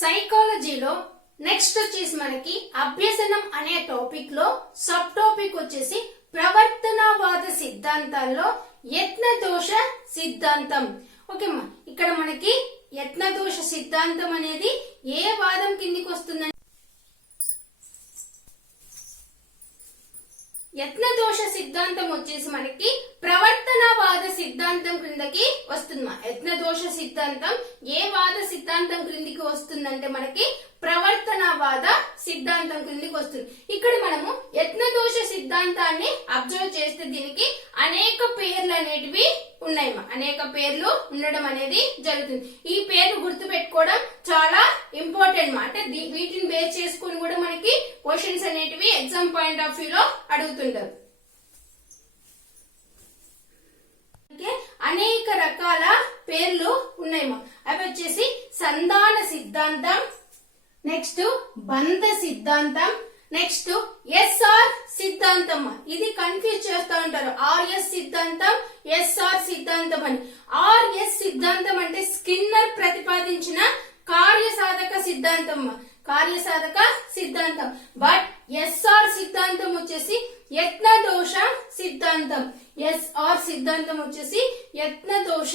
సైకాలజీలో నెక్స్ట్ వచ్చేసి మనకి అభ్యసనం అనే టాపిక్ లో సబ్ టాపిక్ వచ్చేసి ప్రవర్తనవాద సిద్ధాంతాల్లో యత్నదోష సిద్ధాంతం. ఓకేమ్మా, ఇక్కడ మనకి యత్నదోష సిద్ధాంతం అనేది ఏ వాదం కిందికి వస్తుందండి? యత్నదోష సిద్ధాంతం వచ్చేసి మనకి ప్రవర్తనవాద సిద్ధాంతం క్రిందకి వస్తుందమ్మా. యత్నదోష సిద్ధాంతం ఏ వాద సిద్ధాంతం క్రిందికి వస్తుందంటే మనకి ప్రవర్తనవాద సిద్ధాంతం క్రిందికి వస్తుంది. ఇక్కడ మనము యత్నదోష సిద్ధాంతాన్ని అబ్జర్వ్ చేస్తే దీనికి అనేక పేర్లు అనేటివి ఉన్నాయమ్మా. అనేక పేర్లు ఉండడం అనేది జరుగుతుంది. ఈ పేర్లు గుర్తు పెట్టుకోవడం చాలా ఇంపార్టెంట్ మా. అంటే వీటిని బేస్ చేసుకుని కూడా మనకి క్వశ్చన్స్ అనేటివి ఎగ్జామ్ పాయింట్ ఆఫ్ వ్యూ లో అడుగుతుంటారు. అనేక రకాల పేర్లు ఉన్నాయమ్మా. అవి వచ్చేసి సంధాన సిద్ధాంతం, నెక్స్ట్ బంధ సిద్ధాంతం, నెక్స్ట్ ఎస్ఆర్ సిద్ధాంతం. ఇది కన్ఫ్యూజ్ చేస్తూ ఉంటారు. ఆర్ఎస్ సిద్ధాంతం, ఎస్ఆర్ సిద్ధాంతం అని. ఆర్ఎస్ సిద్ధాంతం అంటే స్కిన్నర్ ప్రతిపాదించిన కార్యసాధక సిద్ధాంతం, కార్యసాధక సిద్ధాంతం. బట్ ఎస్ఆర్ సిద్ధాంతం వచ్చేసి యత్నదోష సిద్ధాంతం. ఎస్ఆర్ సిద్ధాంతం వచ్చేసి యత్నదోష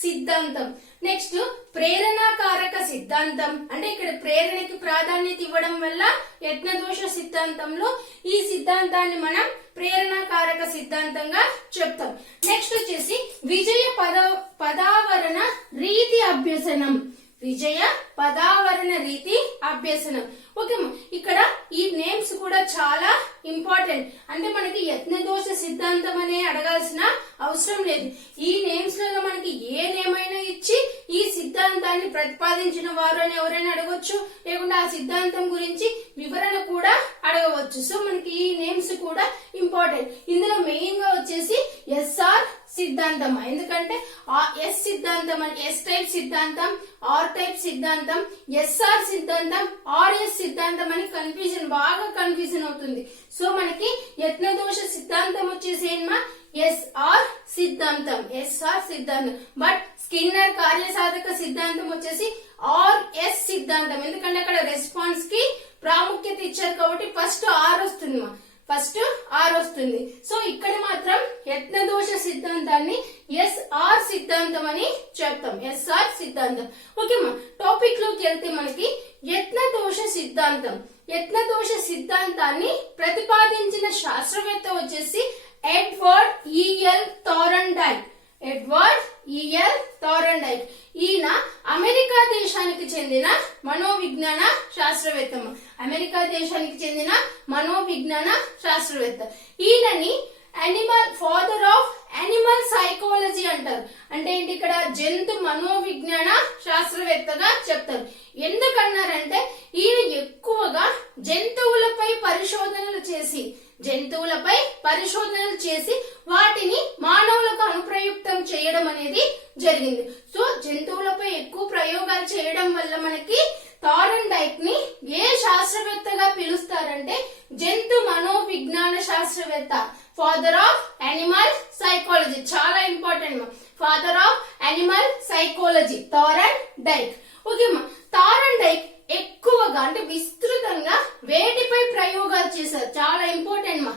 సిద్ధాంతం. నెక్స్ట్ ప్రేరణాకారక సిద్ధాంతం, అంటే ఇక్కడ ప్రేరణకి ప్రాధాన్యత ఇవ్వడం వల్ల యత్నదోష సిద్ధాంతంలో ఈ సిద్ధాంతాన్ని మనం ప్రేరణాకారక సిద్ధాంతంగా చెప్తాం. నెక్స్ట్ వచ్చేసి విజయ పదావరణ రీతి అభ్యసనం. విజయ పదావరణ రీతి అభ్యసనం. ఓకే, ఇక్కడ ఈ నేమ్స్ కూడా చాలా ఇంపార్టెంట్. అంటే మనకి యత్నదోష సిద్ధాంతం అనే అడగాల్సిన అవసరం లేదు. ఈ నేమ్స్ లలో మనకి ఏ నేమ్ అయినా ఇచ్చి ఈ సిద్ధాంతాన్ని ప్రతిపాదించిన వారు అని ఎవరైనా అడగవచ్చు, లేకుంటే ఆ సిద్ధాంతం గురించి వివరణ కూడా అడగవచ్చు. సో మనకి ఈ నేమ్స్ కూడా ఇంపార్టెంట్. ఇందులో మెయిన్ గా వచ్చేసి ఎస్ఆర్ సిద్ధాంతం. ఎందుకంటే ఎస్ సిద్ధాంతం అని ఎస్ టైప్ సిద్ధాంతం, ఆర్ టైప్ సిద్ధాంతం, ఎస్ఆర్ సిద్ధాంతం, ఆర్ఎస్ సిద్ధాంతం అని బాగా కన్ఫ్యూజన్ అవుతుంది. సో మనకి యత్నదోష సిద్ధాంతం వచ్చేసి ఏమా ఎస్ఆర్ సిద్ధాంతం, ఎస్ఆర్ సిద్ధాంతం. బట్ స్కిన్నర్ కార్యసాధక సిద్ధాంతం వచ్చేసి ఆర్ఎస్ సిద్ధాంతం. ఎందుకంటే అక్కడ రెస్పాన్స్ కి ప్రాముఖ్యత ఇచ్చారు కాబట్టి ఫస్ట్ ఆర్ వస్తుంది, ఫస్ట్ ఆర్ వస్తుంది. సో ఇక్కడ మాత్రం యత్నదోష సిద్ధాంతాన్ని ఎస్ఆర్ సిద్ధాంతం అని చెప్తాం, ఎస్ఆర్ సిద్ధాంతం. ఓకేమ్మా, టాపిక్ లోకి వెళ్తే మనకి యత్నదోష సిద్ధాంతం. యత్నదోష సిద్ధాంతాన్ని ప్రతిపాదించిన శాస్త్రవేత్త వచ్చేసి Edward E L Thorndike. Edward E L Thorndike. ఈయన అమెరికా దేశానికి చెందిన మనోవిజ్ఞాన శాస్త్రవేత్త. అమెరికా దేశానికి చెందిన మనోవిజ్ఞాన శాస్త్రవేత్త. ఈయనని ఫాదర్ ఆఫ్ యానిమల్ సైకాలజీ అంటారు. అంటే ఏంటి, ఇక్కడ జంతు మనోవిజ్ఞాన శాస్త్రవేత్తగా చెప్తారు. ఎందుకన్నారంటే ఈయన ఎక్కువగా జంతువులపై పరిశోధనలు చేసి వాటిని మానవులకు అనుప్రయుక్తం చేయడం అనేది జరిగింది. సో జంతువులపై ఎక్కువ ప్రయోగాలు చేయడం వల్ల మనకి థారన్డైక్ ని ఏ శాస్త్రవేత్తగా పిలుస్తారంటే జంతు మనోవిజ్ఞాన శాస్త్రవేత్త, ఫాదర్ ఆఫ్ యానిమల్ సైకాలజీ. చాలా important, father of animal psychology Thorndike. ఓకేమ్మా, థారన్డైక్ ఎక్కువగా అంటే విస్తృతంగా వేటిపై ప్రయోగాలు చేశారు? చాలా ఇంపార్టెంట్ మా.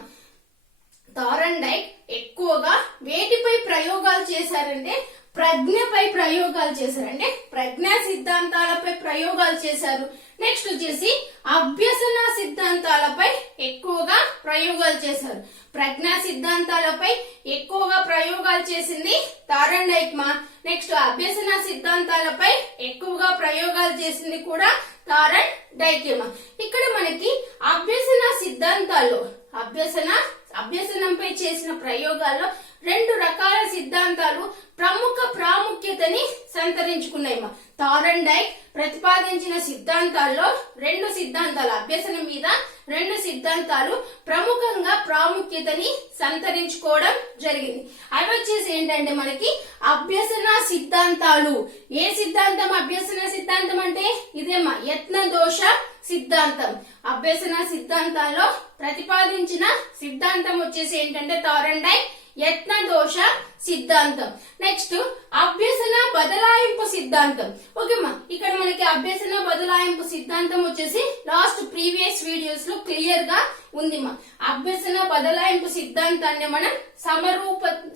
థారన్డైక్ ఎక్కువగా వేటిపై ప్రయోగాలు చేశారంటే ప్రజ్ఞపై ప్రయోగాలు చేశారు. అంటే ప్రజ్ఞా సిద్ధాంతాలపై ప్రయోగాలు చేశారు. నెక్స్ట్ వచ్చేసి అభ్యసన సిద్ధాంతాలపై ఎక్కువగా ప్రయోగాలు చేశారు. ప్రజ్ఞా సిద్ధాంతాలపై ఎక్కువగా ప్రయోగాలు చేసింది థారన్డైక్ మా. నెక్స్ట్ అభ్యసన సిద్ధాంతాలపై ఎక్కువగా ప్రయోగాలు చేసింది కూడా థారన్డైక్ మా. ఇక్కడ మనకి అభ్యసన సిద్ధాంతాల్లో అభ్యసనంపై చేసిన ప్రయోగాల్లో రెండు రకాల సిద్ధాంతాలు ప్రముఖ ప్రాముఖ్యతని సంతరించుకున్నాయి. థారన్డైక్ ప్రతిపాదించిన సిద్ధాంతాల్లో రెండు సిద్ధాంతాలు, అభ్యసనం మీద రెండు సిద్ధాంతాలు ప్రముఖంగా ప్రాముఖ్యతని సంతరించుకోవడం జరిగింది. అవి వచ్చేసి ఏంటంటే మనకి అభ్యసన సిద్ధాంతాలు. ఏ సిద్ధాంతం అభ్యసన సిద్ధాంతం అంటే ఇదేమా యత్నదోష సిద్ధాంతం. అభ్యసన సిద్ధాంతాల్లో ప్రతిపాదించిన సిద్ధాంతం వచ్చేసి ఏంటంటే థారన్డైక్ యత్న దోష సిద్ధాంతం. నెక్స్ట్ అభ్యసన బదలాయింపు సిద్ధాంతం. ఓకేమ్మా, ఇక్కడ మనకి అభ్యసన బదలాయింపు సిద్ధాంతం వచ్చేసి లాస్ట్ ప్రీవియస్ వీడియోస్ లో క్లియర్ గా ఉందిమా. అభ్యసన బదలాయింపు సిద్ధాంతాన్ని మనం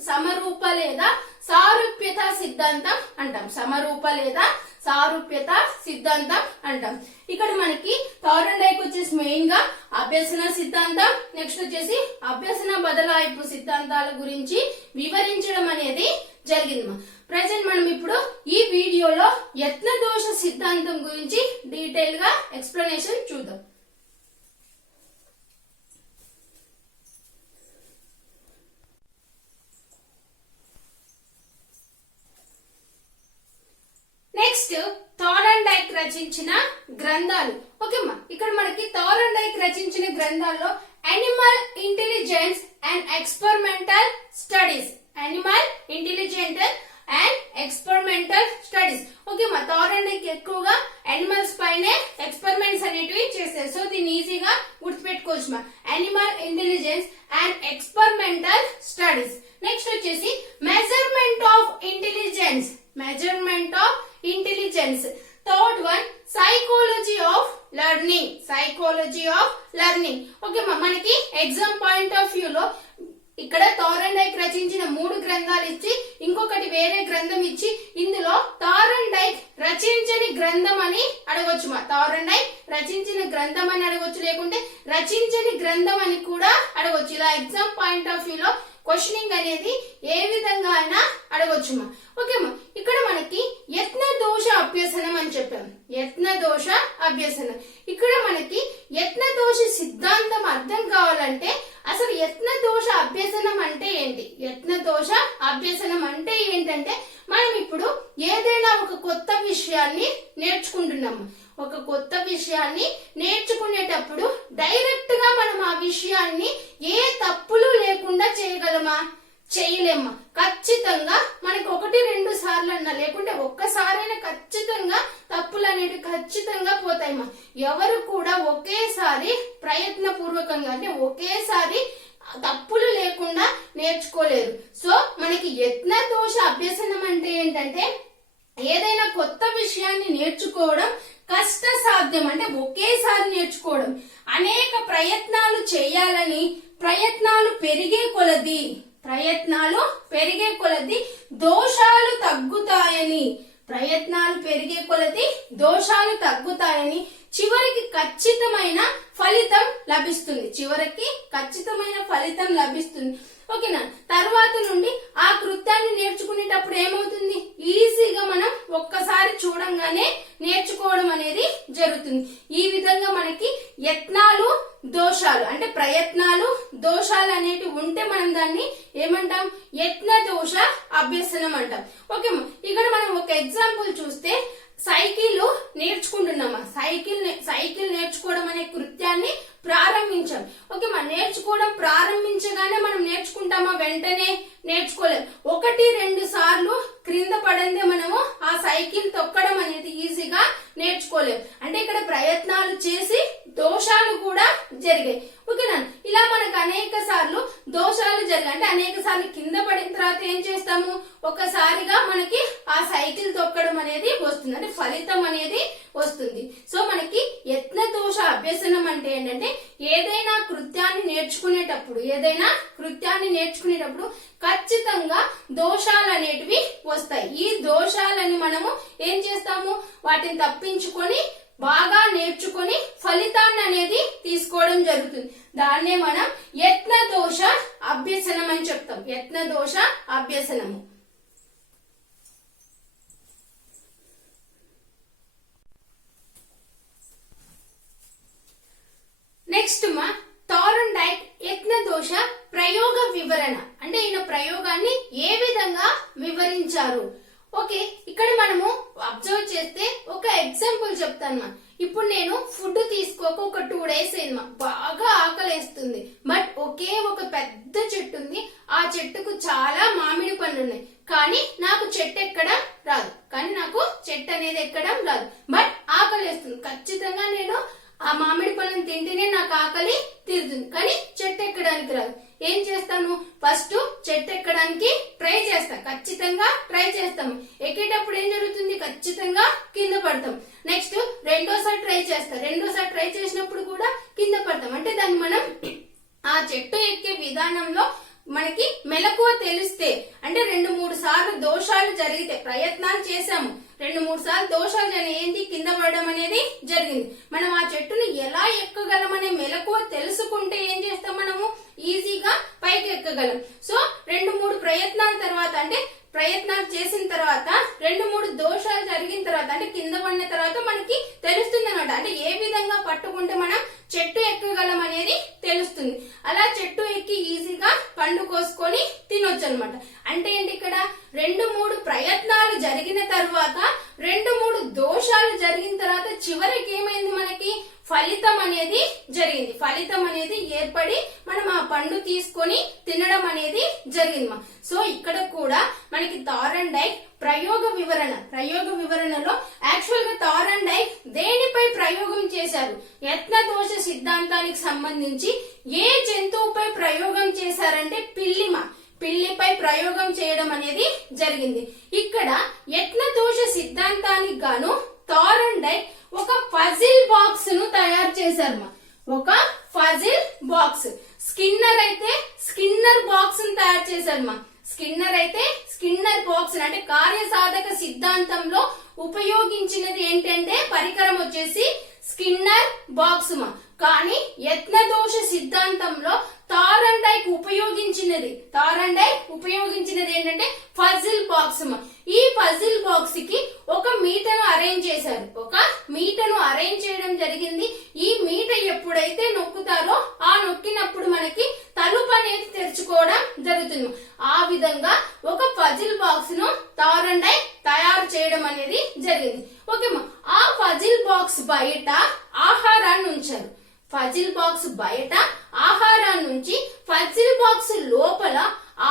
సమరూప లేదా సారూప్యత సిద్ధాంతం అంటాం. సమరూప లేదా సారూప్యత సిద్ధాంతం అంటాం. ఇక్కడ మనకి థార్ండైక్ వచ్చేసి మెయిన్ గా అభ్యసన సిద్ధాంతం, నెక్స్ట్ వచ్చేసి అభ్యసన బదలాయింపు సిద్ధాంతాల గురించి వివరించడం అనేది జరిగింది. ప్రెసెంట్ మనం ఇప్పుడు ఈ వీడియోలో యత్న దోష సిద్ధాంతం గురించి డీటెయిల్ గా ఎక్స్ప్లెనేషన్ చూద్దాం. నెక్స్ట్ థార్ండైక్ రచించిన గ్రంథాలు. ఓకేమ్మా, ఇక్కడ మనకి థార్ండైక్ రచించిన గ్రంథాల్లో animal intelligence and experimental studies, animal intelligent and experimental studies. ఓకేమ్మా, థార్ండైక్ ఎక్కువగా అనిమల్స్ పైనే ఎక్స్పెరిమెంట్స్ అనేటివి చేస్తారు. సో దీన్ని ఈజీగా గుర్తుపెట్టుకోవచ్చు మా, animal intelligence and experimental studies. Next వచ్చేసి measurement of intelligence, measurement of intelligence. Third one psychology of learning, psychology of learning. Okay, మనకి ఎగ్జామ్ పాయింట్ ఆఫ్ వ్యూ లో ఇక్కడ థార్ండైక్ రచించిన 3 గ్రంథాలు ఇచ్చి ఇంకొకటి వేరే గ్రంథం ఇచ్చి ఇందులో థార్ండైక్ రచించని గ్రంథం అని అడగొచ్చు మా. థార్ండైక్ రచించిన గ్రంథం అని అడగొచ్చు, లేకుంటే రచించని గ్రంథం అని కూడా అడగొచ్చు. ఇలా ఎగ్జామ్ పాయింట్ ఆఫ్ వ్యూ లో క్వశ్చనింగ్ అనేది ఏ విధంగా అయినా అడగొచ్చుమా. ఓకేమా, ఇక్కడ మనకి యత్న దోష అభ్యసనం అని చెప్పాం. యత్న దోష అభ్యసనం, ఇక్కడ మనకి యత్న దోష సిద్ధాంతం అర్థం కావాలంటే అసలు యత్న దోష అభ్యసనం అంటే ఏంటి? యత్న దోష అభ్యసనం అంటే ఏంటంటే మనం ఇప్పుడు ఏదైనా ఒక కొత్త విషయాన్ని నేర్చుకుంటున్నాము. ఒక కొత్త విషయాన్ని నేర్చుకునేటప్పుడు డైరెక్ట్ గా మనం ఆ విషయాన్ని ఏ తప్పులు లేకుండా చేయగలమా? చేయలేమ్మా. ఖచ్చితంగా మనకి 1-2 సార్లు అన్నా లేకుంటే ఒక్కసారైనా ఖచ్చితంగా తప్పులు అనేవి ఖచ్చితంగా పోతాయమ్మా. ఎవరు కూడా ఒకేసారి ప్రయత్నపూర్వకంగా అంటే ఒకేసారి తప్పులు లేకుండా నేర్చుకోలేరు. సో మనకి యత్న దోష అభ్యసనం అంటే ఏంటంటే ఏదైనా కొత్త విషయాన్ని నేర్చుకోవడం కష్ట సాధ్యం, అంటే ఒకేసారి నేర్చుకోవడం. అనేక ప్రయత్నాలు చేయాలని, ప్రయత్నాలు పెరిగే కొలది దోషాలు తగ్గుతాయని, ప్రయత్నాలు పెరిగే కొలది దోషాలు తగ్గుతాయని, చివరికి ఖచ్చితమైన ఫలితం లభిస్తుంది. ఓకేనా? తర్వాత నుండి ఆ కృత్యాన్ని నేర్చుకునేటప్పుడు ఏమవుతుంది? ఈజీగా మనం ఒక్కసారి చూడంగానే నేర్చుకోవడం అనేది జరుగుతుంది. ఈ విధంగా మనకి యత్నాలు దోషాలు అంటే ప్రయత్నాలు దోషాలు అనేటివి ఉంటే మనం దాన్ని ఏమంటాం? యత్న దోష అభ్యసనం అంటాం. ఓకే, ఇక్కడ మనం ఒక ఎగ్జాంపుల్ చూస్తే సైకిల్ నేర్చుకుంటున్నామా. సైకిల్ నేర్చుకోవడం అనే కృత్యాన్ని ప్రారంభించాం. ఓకే, మనం నేర్చుకోవడం ప్రారంభించగానే మనం నేర్చుకుంటామా? వెంటనే నేర్చుకోలేం. 1-2 సార్లు క్రింద పడందే మనము ఆ సైకిల్ తొక్కడం అనేది ఈజీగా నేర్చుకోలేం. అంటే ఇక్కడ ప్రయత్నాలు చేసి దోషాలు కూడా జరిగాయి. ఓకేనా? ఇలా మనకు అనేక సార్లు దోషాలు జరిగాయి. అంటే అనేక సార్లు కింద పడిన తర్వాత ఏం చేస్తాము? ఒకసారిగా మనకి ఆ సైకిల్ తొక్కడం అనేది వస్తుంది, అంటే ఫలితం అనేది వస్తుంది. సో మనకి యత్న దోష అభ్యసనం అంటే ఏంటంటే ఏదైనా కృత్యాన్ని నేర్చుకునేటప్పుడు ఖచ్చితంగా దోషాలు అనేటివి వస్తాయి. ఈ దోషాలని మనము ఏం చేస్తాము? వాటిని తప్పించుకొని బాగా నేర్చుకొని ఫలితాన్ని అనేది తీసుకోవడం జరుగుతుంది. దాన్నే మనం యత్న దోష అభ్యసనం అని చెప్తాం. యత్న దోష అభ్యసనము. నెక్స్ట్ మా థార్ండైక్ యత్న దోష ప్రయోగ వివరణ, అంటే ఈయన ప్రయోగాన్ని ఏ విధంగా వివరించారు. ఓకే, ఇక్కడ మనము అబ్జర్వ్ చేస్తే ఒక ఎగ్జాంపుల్ చెప్తాను. ఇప్పుడు నేను ఫుడ్ తీసుకోక ఒక 2 days అయింది, బాగా ఆకలేస్తుంది. బట్ ఒకే ఒక పెద్ద చెట్టు ఉంది, ఆ చెట్టుకు చాలా మామిడి పండ్లు ఉన్నాయి. కానీ నాకు చెట్టు ఎక్కడం రాదు. బట్ ఆకలేస్తుంది. ఖచ్చితంగా నేను ఆ మామిడి పళ్ళని తింటేనే నాకు ఆకలి తీరుతుంది, కానీ చెట్టు ఎక్కడానికి రాదు. ఏం చేస్తాను, ఫస్ట్ చెట్టు ఎక్కడానికి ట్రై చేస్తా, ఖచ్చితంగా ట్రై చేస్తాము. ఎక్కేటప్పుడు ఏం జరుగుతుంది, ఖచ్చితంగా కింద పడతాం. నెక్స్ట్ రెండోసారి ట్రై చేస్తా, రెండోసారి ట్రై చేసినప్పుడు కూడా కింద పడతాం. అంటే దాన్ని మనం ఆ చెట్టు ఎక్కే విధానంలో మనకి మెలకువ తెలిస్తే, అంటే 2-3 సార్లు దోషాలు జరిగితే, ప్రయత్నాలు చేశాము, 2-3 సార్లు దోషాలు ఏంటి కింద పడడం అనేది జరిగింది. మనం ఆ చెట్టుని ఎలా ఎక్కగలమనే మెలకువ తెలుసుకుంటే ఏం చేస్తాం, మనము ఈజీగా పైకి ఎక్కగలం. సో 2-3 ప్రయత్నాల తర్వాత, అంటే ప్రయత్నాలు చేసిన తర్వాత 2-3 దోషాలు జరిగిన తర్వాత, అంటే కింద పడిన తర్వాత మనకి తెలుస్తుంది అనమాట. అంటే ఏ విధంగా పట్టుకుంటే మనం చెట్టు ఎక్కగలం అనేది తెలుస్తుంది. అలా చెట్టు ఎక్కి ఈజీగా పండు కోసుకొని తినొచ్చు అనమాట. అంటే ఏంటి, ఇక్కడ 2-3 ప్రయత్నాలు జరిగిన తర్వాత, 2-3 దోషాలు జరిగిన తర్వాత చివరికి ఏమైంది, మనకి ఫలితం అనేది జరిగింది. ఫలితం అనేది ఏర్పడి మనం ఆ పండు తీసుకొని తినడం అనేది జరిగింది. సో ఇక్కడ కూడా మనకి థారన్ డైక్ ప్రయోగ వివరణలో యాక్చువల్ గా థారన్ డైక్ దేనిపై ప్రయోగం చేశారు, యత్న దోష సిద్ధాంతానికి సంబంధించి ఏ జంతువుపై ప్రయోగం చేశారంటే పిల్లిపై ప్రయోగం చేయడం అనేది జరిగింది. ఇక్కడ యత్న దోష సిద్ధాంతానికి గాను థారన్ డైక్ ఒక ఫజిల్ బాక్స్ ను తయారు చేశారు. ఒక ఫజిల్ బాక్స్. స్కిన్నర్ బాక్స్ ను తయారు చేశారు. స్కిన్నర్ బాక్స్ అంటే కార్యసాధక సిద్ధాంతంలో ఉపయోగించినది ఏంటంటే పరికరం వచ్చేసి స్కిన్నర్ బాక్స్. కానీ యత్న దోష సిద్ధాంతంలో థారన్ డైక్ ఉపయోగించినది ఏంటంటే ఫజిల్ బాక్స్. ఈ ఫజిల్ బాక్స్ కి ఒక మీటను అరేంజ్ చేశారు. చేయడం జరిగింది. ఈ మీట ఎప్పుడైతే నొక్కుతారో ఆ నొక్కినప్పుడు మనకి తలుపు అనేది తెరుచుకోవడం జరుగుతుంది. ఆ విధంగా ఒక ఫజిల్ బాక్స్ ను థారన్ డైక్ తయారు చేయడం అనేది జరిగింది. ఓకేమా, ఆ ఫజిల్ బాక్స్ బయట ఆహారాన్ని ఉంచారు. ఫజిల్ బాక్స్ బయట ఆహారాన్ని ఉంచి ఫజిల్ బాక్స్ లోపల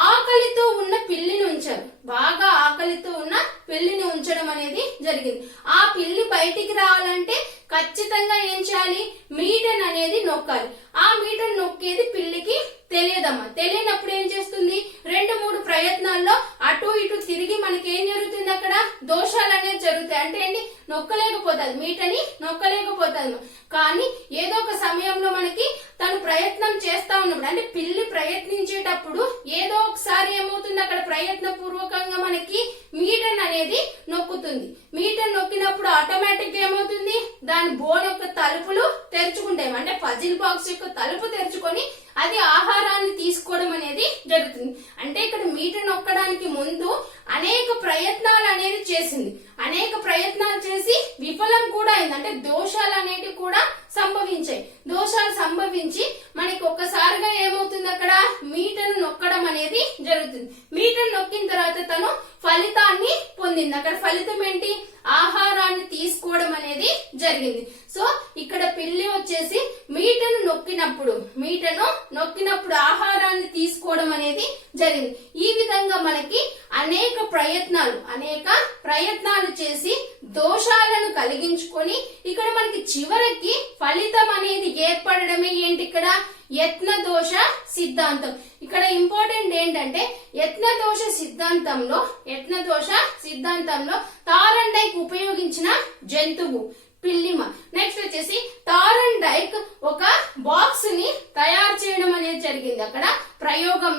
ఆకలితో ఉన్న పిల్లిని ఉంచారు. బాగా ఆకలితో ఉన్న పిల్లిని ఉంచడం అనేది జరిగింది. ఆ పిల్లి బయటికి రావాలంటే ఖచ్చితంగా ఏం చేయాలి, మీటన్ అనేది నొక్కాలి. ఆ మీటన్ నొక్కేది పిల్లికి తెలియదమ్మా. తెలియనప్పుడు ఏం చేస్తుంది, 2-3 ప్రయత్నాల్లో అటు ఇటు తిరిగి మనకి ఏం జరుగుతుంది, అక్కడ దోషాలు అనేది జరుగుతాయి. అంటే ఏంటి, నొక్కలేకపోతుంది, మీటని నొక్కలేకపోతుంది. కానీ ఏదో ఒక సమయంలో మనకి తను ప్రయత్నం చేస్తా ఉన్నప్పుడు, అంటే పిల్లి ప్రయత్నించేటప్పుడు ఏదో ఒకసారి ఏమవుతుంది, అక్కడ ప్రయత్న పూర్వకంగా మనకి మీటన్ అనేది నొక్కుతుంది. మీటన్ నొక్కినప్పుడు ఆటోమేటిక్ ఏమవుతుంది, దాని బోన్ యొక్క తలుపులు తెరుచుకుంటాయి. అంటే ఫజిల్ బాక్స్ యొక్క తలుపు తెరుచుకొని అది ఆహారాన్ని తీసుకోవడం అనేది జరుగుతుంది. అంటే ఇక్కడ మీటన్ నొక్కడానికి ముందు అనేక ప్రయత్నాలు అనేది చేసింది. అనేక ప్రయత్నాలు చేసి విఫలం కూడా అయింది. అంటే దోషాలు అనేటివి కూడా సంభవించాయి. దోషాలు సంభవించి మనకి ఒక్కసారిగా ఏమవుతుంది, అక్కడ మీటను నొక్కడం అనేది జరుగుతుంది. మీటను నొక్కిన తర్వాత తను ఫలితాన్ని పొందింది. అక్కడ ఫలితం ఏంటి, ఆహారాన్ని తీసుకోవడం అనేది జరిగింది. సో ఇక్కడ పిల్లి వచ్చేసి మీటను నొక్కినప్పుడు ఆహారాన్ని తీసుకోవడం అనేది జరిగింది. ఈ విధంగా మనకి అనేక ప్రయత్నాలు చేసి దోషాలను కలిగించుకొని ఇక్కడ మనకి చివరికి ఫలితం అనేది ఏర్పడడమే ఏంటి, ఇక్కడ యత్న దోష సిద్ధాంతం. ఇక్కడ ఇంపార్టెంట్ ఏంటంటే యత్న దోష సిద్ధాంతంలో థారన్ డైక్ ఉపయోగించిన జంతువు పిల్లిమ. నెక్స్ట్ వచ్చేసి థారన్ డైక్ ఒక బాక్స్ ని తయారు చేయడం అనేది జరిగింది. అక్కడ ప్రయోగం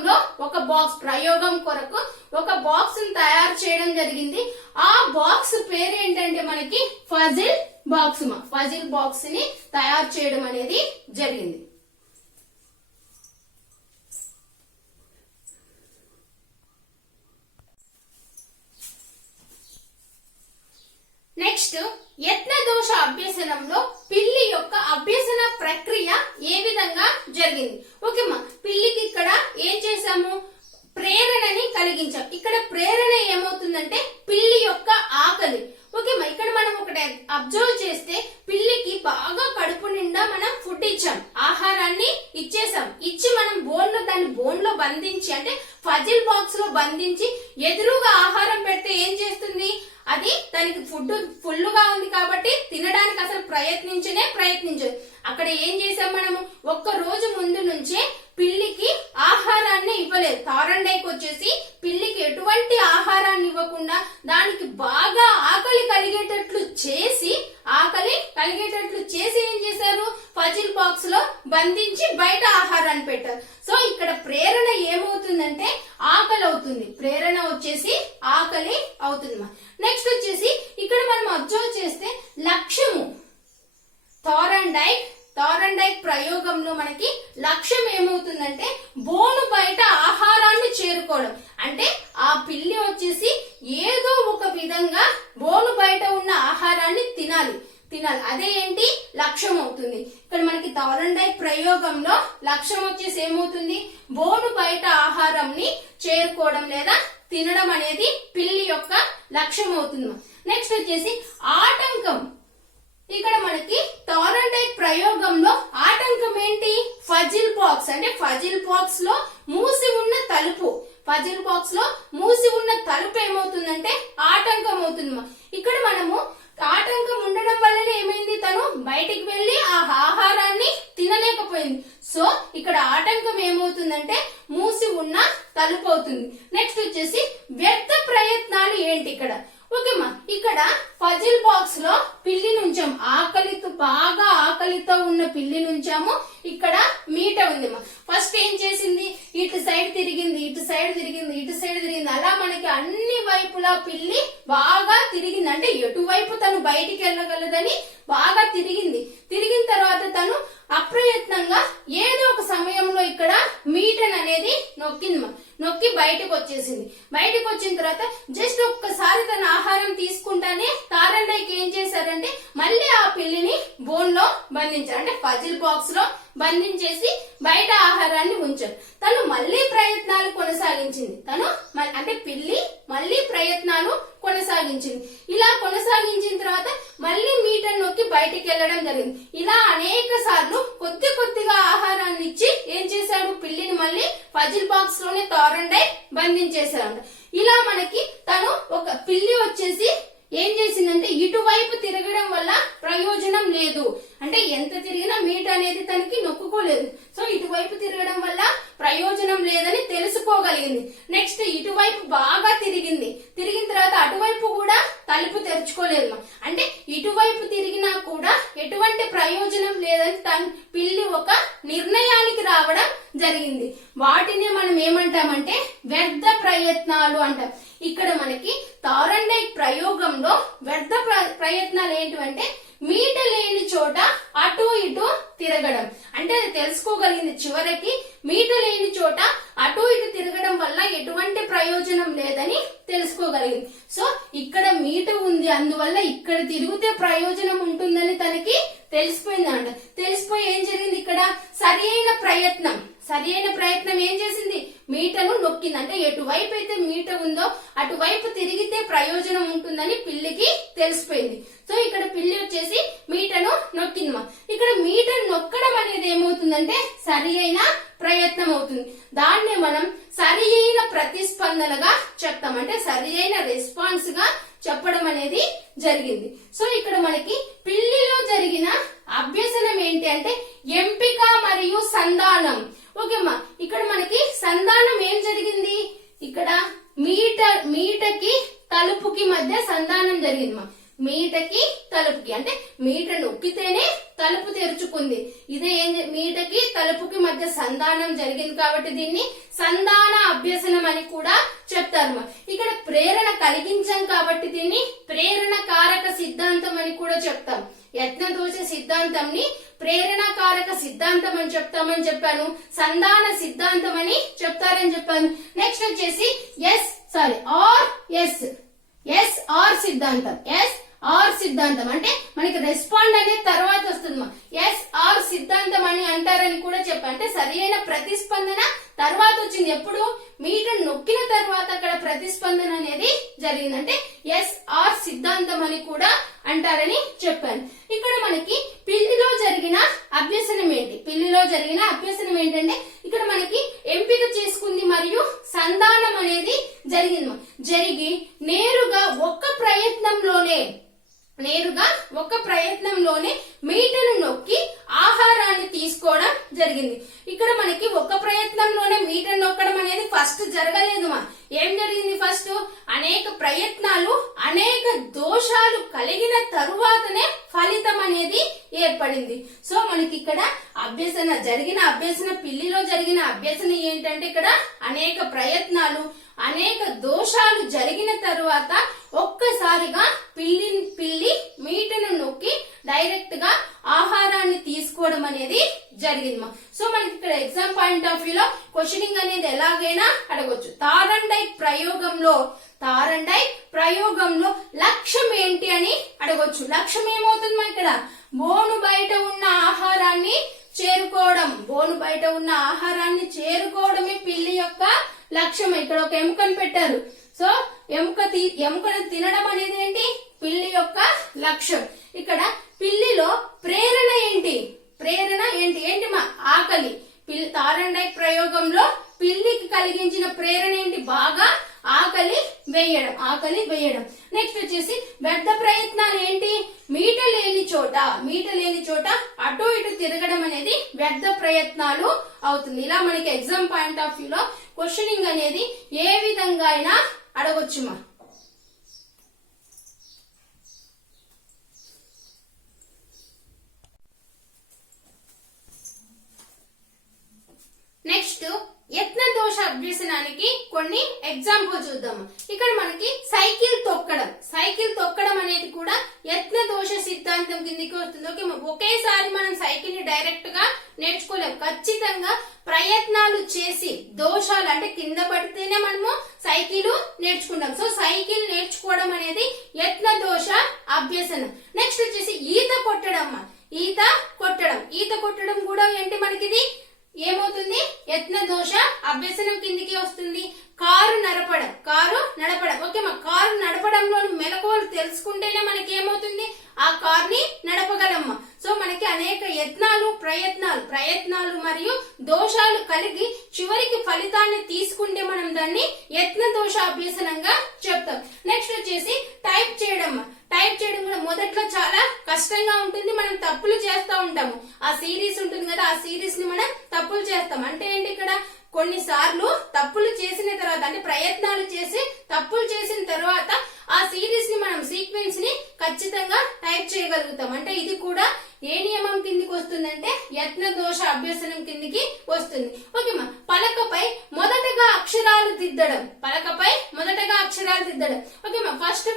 కొరకు ఒక బాక్స్ ని తయారు చేయడం జరిగింది. ఆ బాక్స్ పేరు ఏంటంటే మనకి ఫజిల్ బాక్స్ ని తయారు చేయడం అనేది జరిగింది. నెక్స్ట్ యత్న దోష అభ్యసనంలో పిల్లి యొక్క అభ్యసన ప్రక్రియ ఏ విధంగా జరిగింది. ఓకేమ్మా, పిల్లికి ఇక్కడ ఏం చేశాము, ప్రేరణని కలిగించాం. ఇక్కడ ప్రేరణ ఏమవుతుందంటే పిల్లి యొక్క ఆకలి. ఓకేమ్మా, ఇక్కడ మనం ఒకటి అబ్జర్వ్ చేస్తే పిల్లికి బాగా కడుపు నిండా మనం ఫుడ్ ఇచ్చాం, ఆహారాన్ని ఇచ్చి మనం దాన్ని బోన్ లో బంధించి, అంటే ఫజిల్ బాక్స్ లో బంధించి ఎదురుగా ఆహారం పెడితే ఏం చేస్తుంది, అది దానికి ఫుడ్ ఫుల్గా ఉంది కాబట్టి తినడానికి అసలు ప్రయత్నించదు. అక్కడ ఏం చేసాం మనము, ఒక్క రోజు ముందు నుంచే పిల్లికి ఆహారం ఇవ్వలేదు. థారండైక్ వచ్చేసి పిల్లికి ఎటువంటి ఆహారాన్ని ఇవ్వకుండా దానికి బాగా ఆకలి కలిగేటట్లు చేసి ఏం చేశారు, ఫజిల్ బాక్స్ లో బంధించి బయట ఆహారాన్ని పెట్టారు. సో ఇక్కడ ప్రేరణ ఏమవుతుందంటే ఆకలి అవుతుంది. ప్రేరణ వచ్చేసి ఆకలి అవుతుంది. నెక్స్ట్ వచ్చేసి ఇక్కడ మనం అబ్జర్వ్ చేస్తే లక్ష్యము థారండైక్ ప్రయోగంలో మనకి లక్ష్యం ఏమవుతుందంటే బోను బయట ఆహారాన్ని చేరుకోవడం. అంటే ఆ పిల్లి వచ్చేసి ఏదో ఒక విధంగా బోను బయట ఉన్న ఆహారాన్ని తినాలి. అదే ఏంటి, లక్ష్యం అవుతుంది. ఇక్కడ మనకి థారండైక్ ప్రయోగంలో లక్ష్యం వచ్చేసి ఏమవుతుంది, బోను బయట ఆహారంని చేరుకోవడం లేదా తినడం అనేది పిల్లి యొక్క లక్ష్యం అవుతుంది. నెక్స్ట్ వచ్చేసి ఆటంకం. ఇక్కడ మనకి థారండైక్ ప్రయోగంలో ఆటంకం ఏంటి, ఫజిల్ బాక్స్. అంటే ఫజిల్ బాక్స్ లో మూసి ఉన్న తలుపు ఏమవుతుందంటే ఆటంకం అవుతుంది. ఇక్కడ మనము ఆటంకం ఉండడం వల్లనే ఏమైంది, తను బయటికి వెళ్లి ఆ ఆహారాన్ని తినలేకపోయింది. సో ఇక్కడ ఆటంకం ఏమవుతుందంటే మూసి ఉన్న తలుపు అవుతుంది. నెక్స్ట్ వచ్చేసి వ్యర్థ ప్రయత్నాలు ఏంటి ఇక్కడ, ఓకేమా. ఇక్కడ ఫజిల్ బాక్స్ లో పిల్లి నుంచాము, బాగా ఆకలితో ఉన్న పిల్లి నుంచాము. ఇక్కడ మీట ఉందిమా. ఫస్ట్ ఏం చేసింది, ఇటు సైడ్ తిరిగింది. అలా మనకి అన్ని వైపులా పిల్లి బాగా తిరిగింది. అంటే ఎటువైపు తను బయటికి వెళ్ళగలదని బాగా తిరిగిన తర్వాత తను అప్రయత్నంగా ఏదో ఒక సమయంలో ఇక్కడ మీటన్ అనేది నొక్కి బయటకు వచ్చేసింది. బయటకు వచ్చిన తర్వాత జస్ట్ ఒక్కసారి తన ఆహారం తీసుకుంటానే థారండైక్ ఏం చేశారంటే మళ్ళీ ఆ పిల్లిని బోన్ లో బంధించారు. అంటే ఫజిల్ బాక్స్ లో బంధించేసి బయట ఆహారాన్ని ఉంచారు. తను మళ్ళీ ప్రయత్నాలు కొనసాగించింది. అంటే పిల్లి మళ్ళీ ప్రయత్నాలు కొనసాగించింది. ఇలా కొనసాగించిన తర్వాత మళ్ళీ మీటర్ నొక్కి బయటికి వెళ్ళడం జరిగింది. ఇలా అనేక సార్లు కొద్దిగా ఆహారాన్ని ఇచ్చి ఏం చేశాడు, పిల్లిని మళ్ళీ ఫజిల్ బాక్స్ లోనే థారండైక్ బంధించేశాడు. ఇలా మనకి తను ఒక పిల్లి వచ్చేసి ఏం చేసిందంటే ఇటువైపు తిరగడం వల్ల ప్రయోజనం లేదు. అంటే ఎంత తిరిగినా మీట అనేది తనకి నొక్కుకోలేదు. సో ఇటువైపు తిరగడం వల్ల ప్రయోజనం లేదని తెలుసుకోగలిగింది. నెక్స్ట్ ఇటువైపు బాగా తిరిగిన తర్వాత అటువైపు కూడా తలుపు తెరుచుకోలేదు. అంటే ఇటువైపు తిరిగినా కూడా ఎటువంటి ప్రయోజనం లేదని పిల్లి ఒక నిర్ణయానికి రావడం జరిగింది. వాటిని మనం ఏమంటామంటే వ్యర్థ ప్రయత్నాలు అంటాం. ఇక్కడ మనకి థారండైక్ ప్రయోగంలో వ్యర్థ ప్రయత్నాలు ఏంటంటే మీట లేని చోట అటు ఇటు తిరగడం. అంటే అది తెలుసుకోగలిగింది చివరికి మీట లేని చోట అటు ఇటు తిరగడం వల్ల ఎటువంటి ప్రయోజనం లేదని తెలుసుకోగలిగింది. సో ఇక్కడ మీట ఉంది, అందువల్ల ఇక్కడ తిరిగితే ప్రయోజనం ఉంటుందని తనకి తెలిసిపోయిందంట. తెలిసిపోయి ఏం జరిగింది, ఇక్కడ సరి అయిన ప్రయత్నం ఏం చేసింది, మీటను నొక్కింది. అంటే ఎటువైపు అయితే మీట ఉందో అటువైపు తిరిగితే ప్రయోజనం ఉంటుందని పిల్లికి తెలిసిపోయింది. సో ఇక్కడ పిల్లి వచ్చేసి మీటను నొక్కింది. ఇక్కడ మీటను నొక్కడం అనేది ఏమవుతుందంటే సరి అయిన ప్రయత్నం అవుతుంది. దాన్ని మనం సరి అయిన ప్రతిస్పందనగా చెప్తాం. అంటే సరి అయిన రెస్పాన్స్ గా చెప్పడం అనేది జరిగింది. సో ఇక్కడ మనకి పిల్లిలో జరిగిన అభ్యసనం ఏంటి అంటే ఎంపిక మరియు సంధానం. ఓకేమ్మా, ఇక్కడ మనకి సంధానం ఏం జరిగింది, ఇక్కడ మీటకి తలుపుకి మధ్య సంధానం జరిగింది. మీటకి తలుపుకి అంటే మీట నొక్కితేనే తలుపు తెరుచుకుంది. ఇదే మీటకి తలుపుకి మధ్య సంధానం జరిగింది కాబట్టి దీన్ని సంధాన అభ్యసనం అని కూడా చెప్తారు. ఇక్కడ ప్రేరణ కలిగించాం కాబట్టి దీన్ని ప్రేరణ కారక సిద్ధాంతం అని కూడా చెప్తాం. యత్నదోష సిద్ధాంతంని ప్రేరణ కారక సిద్ధాంతం అని చెప్తామని చెప్పాను. సంధాన సిద్ధాంతం అని చెప్తారని చెప్పాను. నెక్స్ట్ వచ్చేసి ఆర్ సిద్ధాంతం అంటే మనకి రెస్పాండ్ అనేది తర్వాత వస్తుంది. ఆర్ సిద్ధాంతం అని అంటారని కూడా చెప్పాను. అంటే సరి అయిన ప్రతిస్పందన తర్వాత వచ్చింది. ఎప్పుడు మీటర్ నొక్కిన తర్వాత అక్కడ ప్రతిస్పందన అనేది జరిగింది. అంటే ఆర్ సిద్ధాంతం అని కూడా అంటారని చెప్పాను. ఇక్కడ మనకి పిల్లిలో జరిగిన అభ్యసనం ఏంటంటే ఇక్కడ మనకి ఎంపిక చేసుకుంది మరియు సంధానం అనేది జరిగి నేరుగా ఒక్క ప్రయత్నంలోనే నేరుగా ఒక ప్రయత్నంలోనే మీటను నొక్కి ఆహారాన్ని తీసుకోవడం జరిగింది. ఇక్కడ మనకి ఒక ప్రయత్నంలోనే మీటర్ నొక్కడం అనేది ఫస్ట్ జరగలేదు మా. ఏం జరిగింది? ఫస్ట్ అనేక ప్రయత్నాలు, అనేక దోషాలు కలిగిన తరువాతనే ఫలితం అనేది ఏర్పడింది. సో మనకి ఇక్కడ అభ్యసన పిల్లిలో జరిగిన అభ్యసన ఏంటంటే ఇక్కడ అనేక ప్రయత్నాలు, అనేక దోషాలు జరిగిన తరువాత ఒక్కసారిగా పిల్లి మీటను నొక్కి డైరెక్ట్ గా ఆహారాన్ని తీసుకోవడం అనేది జరిగింది. సో మనకి ఇక్కడ ఎగ్జామ్ పాయింట్ ఆఫ్ వ్యూలో క్వశ్చనింగ్ అనేది ఎలాగైనా అడగొచ్చు. తారండైక్ ప్రయోగంలో లక్ష్యం ఏంటి అని అడగొచ్చు. లక్ష్యం ఏమవుతుంది ఇక్కడ? బోను బయట ఉన్న ఆహారాన్ని చేరుకోవడమే పిల్లి యొక్క లక్ష్యం. ఇక్కడ ఒక ఎముకను పెట్టారు. సో ఎముకను తినడం అనేది ఏంటి? పిల్లి యొక్క లక్ష్యం. ఇక్కడ పిల్లిలో ప్రేరణ ఏంటి? ఏంటి మా? ఆకలి. తారండైక్ ప్రయోగంలో పిల్లికి కలిగించిన ప్రేరణ ఏంటి? బాగా ఆకలి వేయడం. నెక్స్ట్ వచ్చేసి వ్యర్థ ప్రయత్నాలు ఏంటి? మీట లేని చోట అటు ఇటు తిరగడం అనేది వ్యర్థ ప్రయత్నాలు అవుతుంది. ఇలా మనకి ఎగ్జామ్ పాయింట్ ఆఫ్ వ్యూలో క్వశ్చనింగ్ అనేది ఏ విధంగా అయినా అడగొచ్చు మా. నెక్స్ట్ యత్న దోష అభ్యసనానికి కొన్ని ఎగ్జాంపుల్ చూద్దాము. ఇక్కడ మనకి సైకిల్ తొక్కడం అనేది కూడా యత్న దోష సిద్ధాంతం కిందికి వస్తుంది. ఓకే, ఒకేసారి మనం సైకిల్ ని డైరెక్ట్ గా నేర్చుకోలేము. ఖచ్చితంగా ప్రయత్నాలు చేసి దోషాలు అంటే కింద పడితేనే మనము సైకిల్ నేర్చుకుంటాం. సో సైకిల్ నేర్చుకోవడం అనేది యత్న దోష అభ్యసనం. నెక్స్ట్ వచ్చేసి ఈత కొట్టడం కూడా ఏంటి మనకి? ఇది ఏమవుతుంది? యత్న దోష అభ్యసనం కిందికి వస్తుంది. కారు నడపడం. ఓకే మా, కారు నడపడంలోని మెలకువలు తెలుసుకుంటేనే మనకి ఏమవుతుంది? ఆ కార్ని నడపగలమ్మా. సో మనకి అనేక ప్రయత్నాలు మరియు దోషాలు కలిగి చివరికి ఫలితాన్ని తీసుకుంటే మనం దాన్ని యత్న దోష అభ్యసనంగా చెప్తాం. నెక్స్ట్ వచ్చేసి టైప్ చేయడం కూడా మొదట్లో చాలా కష్టంగా ఉంటుంది. మనం తప్పులు చేస్తూ ఉంటాము. ఆ సిరీస్ ఉంటుంది కదా, ఆ సిరీస్ ని మనం తప్పులు చేస్తాం. అంటే ఏంటి? ఇక్కడ కొన్నిసార్లు తప్పులు చేసిన తర్వాత అంటే ప్రయత్నాలు చేసి తప్పులు చేసిన తర్వాత ఆ సిరీస్ ని మనం సీక్వెన్స్ ని ఖచ్చితంగా టైప్ చేయగలుగుతాం. అంటే ఇది కూడా ఏ నియమం కిందికి వస్తుందంటే యత్న దోష అభ్యసనం కిందికి వస్తుంది. ఓకే మా, పలకపై మొదటగా అక్షరాలు దిద్దడం. ఓకే మా, ఫస్ట్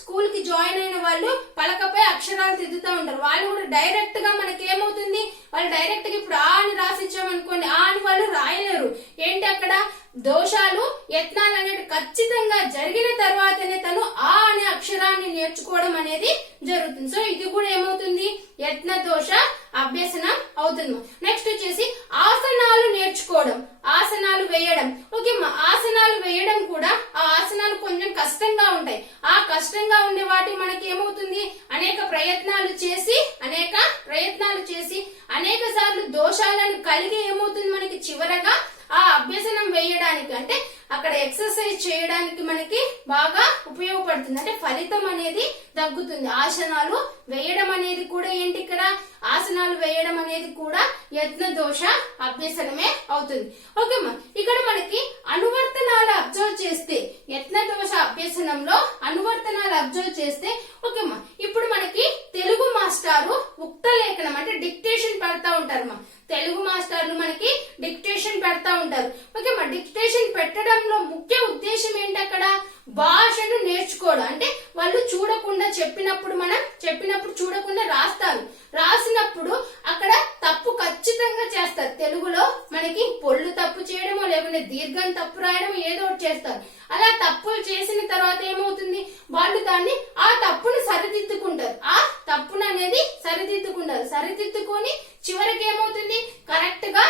స్కూల్ కి జాయిన్ అయిన వాళ్ళు పలకపై అక్షరాలు దిద్దుతూ ఉంటారు. వాళ్ళు కూడా డైరెక్ట్ గా మనకి ఏమవుతుంది? వాళ్ళు డైరెక్ట్ గా ఇప్పుడు ఆ అని రాసిచ్చామనుకోండి, ఆ అని వాళ్ళు రాయలేరు. ఏంటి? అక్కడ దోషాలు, యత్నాలు అనేవి ఖచ్చితంగా జరిగిన తర్వాతనే తను ఆ అనే అక్షరాన్ని నేర్చుకోవడం అనేది జరుగుతుంది. సో ఇది కూడా ఏమవుతుంది? యత్న దోష అభ్యసనం అవుతుంది. నెక్స్ట్ వచ్చేసి ఆసనాలు నేర్చుకోవడం, ఆసనాలు వేయడం. ఓకే మా, ఆసనాలు వేయడం కూడా ఆ ఆసనాలు కొంచెం కష్టంగా ఉంటాయి. ఆ కష్టంగా ఉండే వాటి మనకి ఏమవుతుంది? అనేక ప్రయత్నాలు చేసి అనేక సార్లు దోషాలను కలిగి ఏమవుతుంది? మనకి చివరగా ఆ అభ్యసనం వేయడానికి అంటే అక్కడ ఎక్సర్సైజ్ చేయడానికి మనకి బాగా ఉపయోగపడుతుంది. అంటే ఫలితం అనేది తగ్గుతుంది. ఆసనాలు వేయడం అనేది కూడా ఏంటి? ఇక్కడ ఆసనాలు వేయడం అనేది కూడా యత్న దోష అభ్యసనమే అవుతుంది. ఓకేమ్మా, ఇక్కడ మనకి అనువర్తనాలు అబ్జర్వ్ చేస్తే యత్న దోష అభ్యసనంలో అనువర్తనాలు అబ్జర్వ్ చేస్తే ఓకేమ్మా, ఇప్పుడు మనకి తెలుగు మాస్టారు ఉక్త లేఖనం అంటే డిక్టేషన్ పెడతా ఉంటారు. తెలుగు మాస్టర్లు మనకి డిక్టేషన్ పెడతా ఉంటారు. ఓకే మా, డిక్టేషన్ పెట్టడంలో ముఖ్య ఉద్దేశం ఏంటి? అక్కడ భాషను నేర్చుకోవడం. అంటే వాళ్ళు చూడకుండా చెప్పినప్పుడు చూడకుండా రాస్తారు. రాసినప్పుడు అక్కడ తప్పు ఖచ్చితంగా చేస్తారు. తెలుగులో మనకి పొల్లు తప్పు చేయడమో లేకుంటే దీర్ఘం తప్పు రాయడమో ఏదో ఒకటి చేస్తారు. అలా తప్పులు చేసిన తర్వాత ఏమవుతుంది? వాళ్ళు దాన్ని ఆ తప్పును సరిదిద్దుకుంటారు. ఆ తప్పును అనేది సరిదిద్దుకొని చివరికి ఏమవుతుంది? కరెక్ట్ గా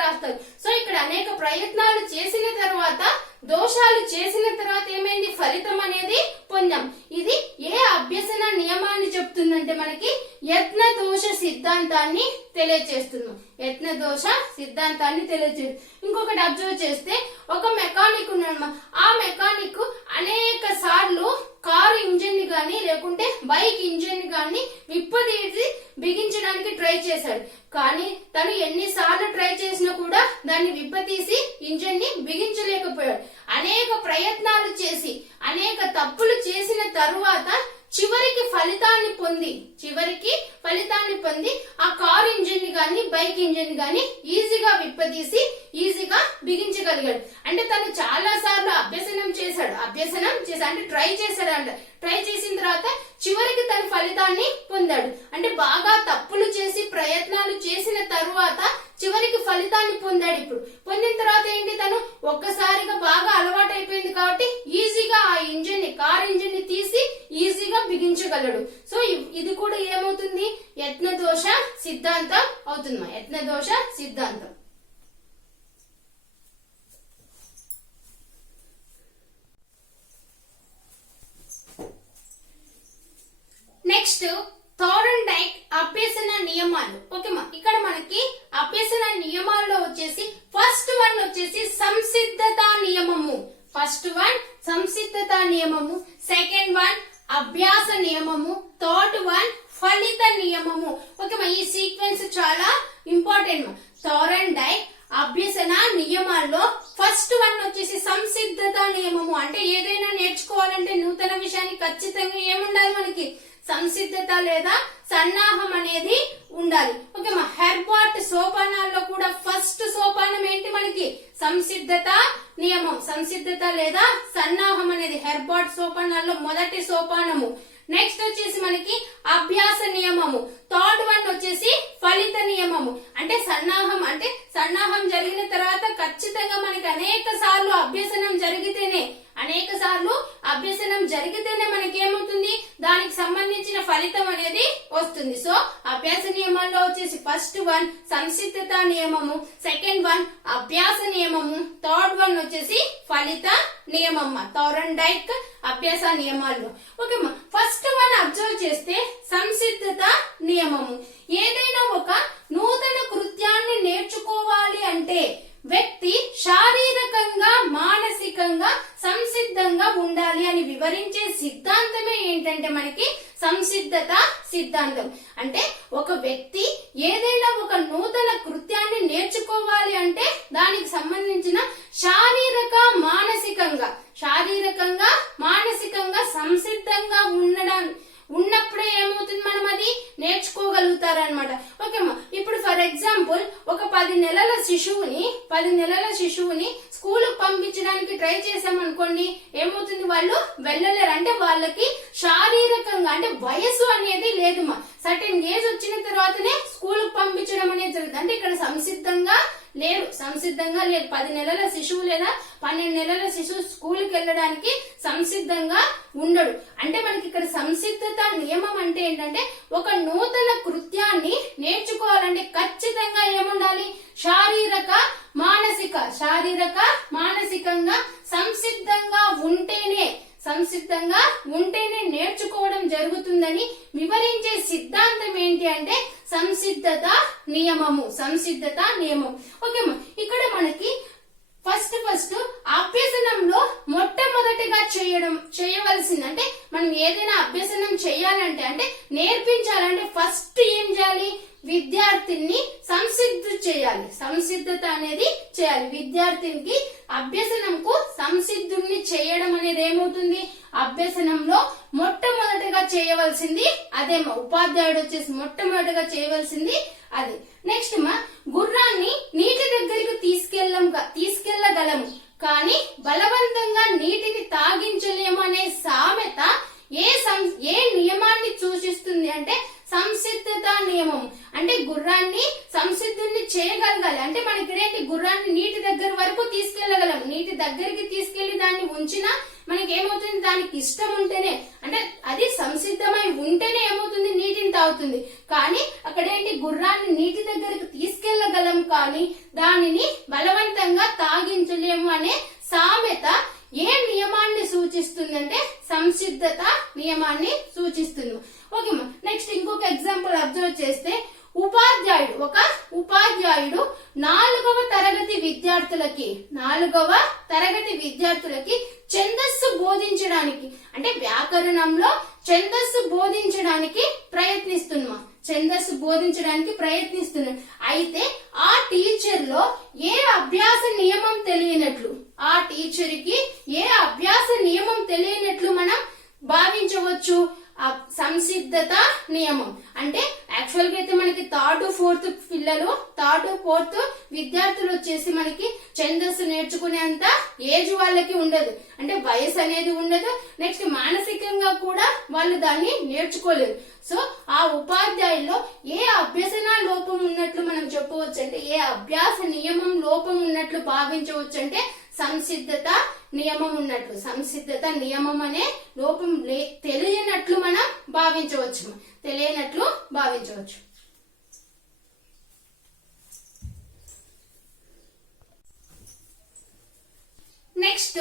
రాస్తారు. సో ఇక్కడ అనేక ప్రయత్నాలు చేసిన తర్వాత దోషాలు చేసిన తర్వాత ఏమైంది? ఫలితం అనేది పొందాం. ఇది ఏ అభ్యసన నియమాన్ని చెప్తుందంటే మనకి యత్న దోష సిద్ధాంతాన్ని తెలియజేస్తున్నాం. ఇంకొకటి అబ్జర్వ్ చేస్తే ఒక మెకానిక్ ఉన్నాడు. ఆ మెకానిక్ అనేక సార్లు కారు ఇంజిన్ ని గాని లేకుంటే దాన్ని విప్పదీసి బిగించడానికి ట్రై చేశాడు. కానీ తను ఎన్నిసార్లు ట్రై చేసినా కూడా దాన్ని విప్పతీసి ఇంజిన్ ని బిగించలేకపోయాడు. అనేక ప్రయత్నాలు చేసి అనేక తప్పులు చేసిన తరువాత చివరికి ఫలితాన్ని పొంది ఆ కార్ ఇంజిన్ ని గాని బైక్ ఇంజిన్ ని గాని ఈజీగా విప్పదీసి ఈజీగా బిగించగలిగాడు. అంటే తను చాలా సార్లు అభ్యసనం చేశాడు అంటే ట్రై చేశాడు. ట్రై చేసిన తర్వాత చివరికి తన ఫలితాన్ని పొందాడు. అంటే బాగా తప్పులు చేసి ప్రయత్నాలు చేసిన తరువాత చివరికి ఫలితాన్ని పొందాడు. ఇప్పుడు పొందిన తర్వాత ఏంటి, తను ఒక్కసారిగా బాగా అలవాటు అయిపోయింది కాబట్టి ఈజీగా ఆ కార్ ఇంజిన్ ని తీసి ఈజీగా బిగించగలడు. సో ఇది కూడా ఏమవుతుంది, యత్నదోష సిద్ధాంతం అవుతుంది. యత్నదోష సిద్ధాంతం. నెక్స్ట్ థార్న్డైక్ అభ్యసన నియమాలు. ఓకేమా, ఇక్కడ మనకి అభ్యసన నియమాల్లో వచ్చేసి ఫస్ట్ వన్ వచ్చేసి సంసిద్ధతా నియమము. సెకండ్ వన్ అభ్యాస నియమము, థర్డ్ వన్ ఫలిత నియమము. ఓకేమా, ఈ సీక్వెన్స్ చాలా ఇంపార్టెంట్. థార్న్డైక్ అభ్యసన నియమాల్లో ఫస్ట్ వన్ వచ్చేసి సంసిద్ధత నియమము. అంటే ఏదైనా నేర్చుకోవాలంటే నూతన విషయాన్ని ఖచ్చితంగా ఏముండాలి, మనకి సంసిద్ధత లేదా సన్నాహం అనేది ఉండాలి. ఓకేమా, హెర్బర్ట్ సోపానాల్లో కూడా ఫస్ట్ సోపానం ఏంటి, మనకి సంసిద్ధత నియమం. సంసిద్ధత లేదా సన్నాహం అనేది హెర్బర్ట్ సోపానాల్లో మొదటి సోపానము. నెక్స్ట్ వచ్చేసి మనకి అభ్యాస నియమము. థర్డ్ వన్ వచ్చేసి ఫలిత నియమము. అంటే సన్నాహం జరిగిన తర్వాత ఖచ్చితంగా మనకి అనేక సార్లు అభ్యసనం జరిగితేనే మనకి ఏమవుతుంది, దానికి సంబంధించిన ఫలితం అనేది వస్తుంది. సో అభ్యాస నియమాల్లో వచ్చేసి ఫస్ట్ వన్ సంసిద్ధత నియమము, సెకండ్ వన్ అభ్యాస నియమము, థర్డ్ వన్ వచ్చేసి ఫలిత నియమమ్మ. థార్న్డైక్ అభ్యాస నియమాల్లో. ఓకేమ్మా, ఫస్ట్ వన్ అబ్జర్వ్ చేస్తే సంసిద్ధత నియమము. ఏదైనా ఒక నూతన కృత్యాన్ని నేర్చుకోవాలి అంటే వ్యక్తి శారీరకంగా మానసికంగా సంసిద్ధంగా ఉండాలి అని వివరించే సిద్ధాంతమే ఏంటంటే మనకి సంసిద్ధత సిద్ధాంతం. అంటే ఒక వ్యక్తి ఏదైనా ఒక నూతన కృత్యాన్ని నేర్చుకోవాలి అంటే దానికి సంబంధించిన శారీరకంగా మానసికంగా సంసిద్ధంగా ఉన్నప్పుడే ఏమవుతుంది, మనం అది నేర్చుకోగలుగుతారనమాట. ఓకేమ్మా, ఇప్పుడు ఫర్ ఎగ్జాంపుల్ ఒక 10 నెలల శిశువుని స్కూల్ పంపించడానికి ట్రై చేసామనుకోండి, ఏమవుతుంది, వాళ్ళు వెళ్ళలేరు. అంటే వాళ్ళకి శారీరకంగా అంటే వయసు అనేది లేదుమా. సర్టెన్ ఏజ్ వచ్చిన తర్వాతనే స్కూల్ పంపించడం అనేది జరుగుతుంది. అంటే ఇక్కడ సంసిద్ధంగా లేరు. 10 నెలల శిశువు లేదా 12 నెలల శిశువు స్కూల్కి వెళ్ళడానికి సంసిద్ధంగా ఉండడు. అంటే మనకి ఇక్కడ సంసిద్ధత నియమం అంటే ఏంటంటే ఒక నూతన కృత్యాన్ని నేర్చుకోవాలంటే ఖచ్చితంగా ఏముండాలి, శారీరక మానసికంగా సంసిద్ధంగా ఉంటేనే నేర్చుకోవడం జరుగుతుందని వివరించే సిద్ధాంతం ఏంటి అంటే సంసిద్ధత నియమం. ఓకేమ్మా, ఇక్కడ మనకి ఫస్ట్ అభ్యసనంలో మొట్టమొదటిగా చేయవలసింది అంటే మనం ఏదైనా అభ్యసనం చేయాలంటే అంటే నేర్పించాలంటే ఫస్ట్ ఏం చేయాలి, విద్యార్థిని సంసిద్ధత అనేది చేయాలి. విద్యార్థినికి అభ్యసనంకు సంసిద్ధుల్ని చేయడం అనేది ఏమవుతుంది, అభ్యసనంలో మొట్టమొదటిగా చేయవలసింది అదేమో. ఉపాధ్యాయుడు వచ్చేసి మొట్టమొదటిగా చేయవలసింది అది. నెక్స్ట్ గుర్రాన్ని నీటి దగ్గరికి తీసుకెళ్లగలము కానీ బలవంతంగా నీటిని తాగించలేము అనే సామెత ఏ నియమాన్ని సూచిస్తుంది అంటే సంసిద్ధత నియమం. అంటే గుర్రాన్ని సంసిద్ధుల్ని చేయగలగాలి. అంటే మనకి ఏంటి, గుర్రాన్ని నీటి దగ్గర వరకు తీసుకెళ్లగలం. నీటి దగ్గరికి తీసుకెళ్లి దాన్ని ఉంచినా మనకి ఏమవుతుంది, దానికి ఇష్టం ఉంటేనే అంటే అది సంసిద్ధమై ఉంటేనే ఏమవుతుంది, నీటిని తాగుతుంది. కానీ అక్కడ ఏంటి, గుర్రాన్ని నీటి దగ్గరికి తీసుకెళ్లగలం కానీ దానిని బలవంతంగా తాగించలేము అనే సామెత ఏ నియమాన్ని సూచిస్తుంది అంటే సంసిద్ధత నియమాన్ని సూచిస్తుంది. ఓకేమ్మా, నెక్స్ట్ ఇంకొక ఎగ్జాంపుల్ అబ్జర్వ్ చేస్తే ఒక ఉపాధ్యాయుడు 4వ తరగతి విద్యార్థులకి ఛందస్సు బోధించడానికి అంటే వ్యాకరణంలో ఛందస్సు బోధించడానికి ప్రయత్నిస్తున్నాడు. అయితే ఆ టీచర్ లో ఏ అభ్యాస నియమం తెలియనట్లు మనం భావించవచ్చు. సంసిద్ధత నియమం అంటే యాక్చువల్ గా అయితే మనకి థర్డ్ ఫోర్త్ విద్యార్థులు వచ్చేసి మనకి ఛందస్సు నేర్చుకునేంత ఏజ్ వాళ్ళకి ఉండదు, అంటే వయసు అనేది ఉండదు. నెక్స్ట్ మానసికంగా కూడా వాళ్ళు దాన్ని నేర్చుకోలేరు. సో ఆ ఉపాధ్యాయుల్లో ఏ అభ్యసన లోపం ఉన్నట్లు మనం చెప్పవచ్చు అంటే, ఏ అభ్యాస నియమం లోపం ఉన్నట్లు భావించవచ్చు అంటే సంసిద్ధత నియమం అనే లోపం తెలియనట్లు మనం భావించవచ్చు. నెక్స్ట్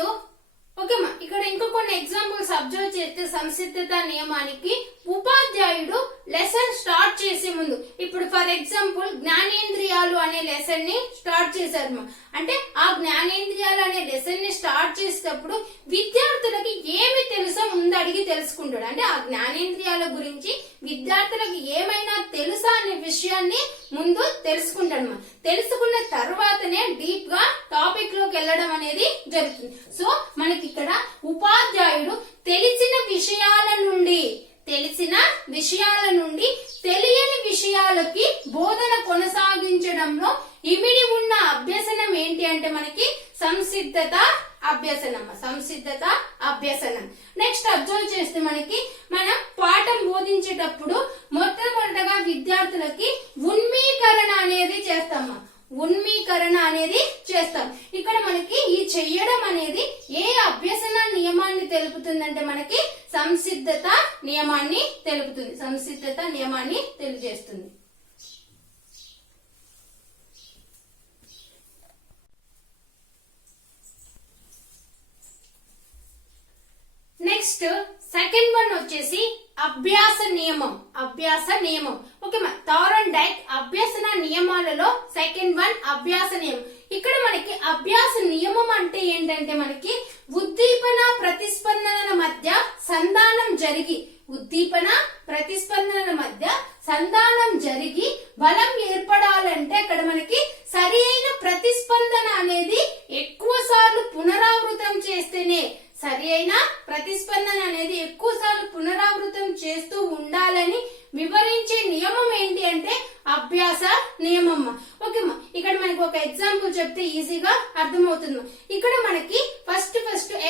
ఓకేమా, ఇక్కడ ఇంకో కొన్ని ఎగ్జాంపుల్స్ అబ్జర్వ్ చేస్తే సంసిద్ధత నియమానికి ఉపాధ్యాయుడు లెసన్ స్టార్ట్ చేసే ముందు, ఇప్పుడు ఫర్ ఎగ్జాంపుల్ జ్ఞానేంద్రియాలు అనే లెసన్ ని స్టార్ట్ చేశారు. అంటే ఆ జ్ఞానేంద్రియాలు అనే లెసన్ ని స్టార్ట్ చేసేటప్పుడు విద్యార్థులకి ఏమి తెలుసో ముందు అడిగి తెలుసుకుంటాడు. అంటే ఆ జ్ఞానేంద్రియాల గురించి విద్యార్థులకు ఏమైనా తెలుసా అనే విషయాన్ని ముందు తెలుసుకుంటాడు. తెలుసుకున్న తర్వాతనే డీప్ గా టాపిక్ లోకి వెళ్ళడం అనేది జరుగుతుంది. సో మనకి ఇక్కడ ఉపాధ్యాయుడు తెలిసిన విషయాల నుండి తెలియని విషయాలకి బోధన కొనసాగించడంలో ఇమిడి ఉన్న అభ్యసనం ఏంటి అంటే మనకి సంసిద్ధత అభ్యసనం. నెక్స్ట్ అబ్జర్వ్ చేస్తే మనం పాఠం బోధించేటప్పుడు మొట్టమొదటగా విద్యార్థులకి ఉన్మీకరణ అనేది చేస్తాం. ఇక్కడ మనకి ఈ చెయ్యడం అనేది ఏ అభ్యసన నియమాన్ని తెలుపుతుందంటే మనకి సంసిద్ధత నియమాన్ని తెలియజేస్తుంది. నెక్స్ట్ సెకండ్ వన్ వచ్చేసి అభ్యాస నియమం. ఓకే, థారన్ డైక్ అభ్యసన నియమాలలో సెకండ్ వన్ అభ్యాస నియమం. ఇక్కడ మనకి అభ్యాస నియమం అంటే ఏంటంటే మనకి ఉద్దీపన ప్రతిస్పందనల మధ్య సంధానం జరిగి బలం ఏర్పడాలంటే అక్కడ మనకి సరి అయిన ప్రతిస్పందన అనేది ఎక్కువ సార్లు పునరావృతం చేస్తూ ఉండాలని వివరించే నియమం ఏంటి అంటే అభ్యాస నియమం. ఓకేమ్మా, ఇక్కడ మనకి ఒక ఎగ్జాంపుల్ చెప్తే ఈజీగా అర్థమవుతుంది. ఇక్కడ మనకి ఫస్ట్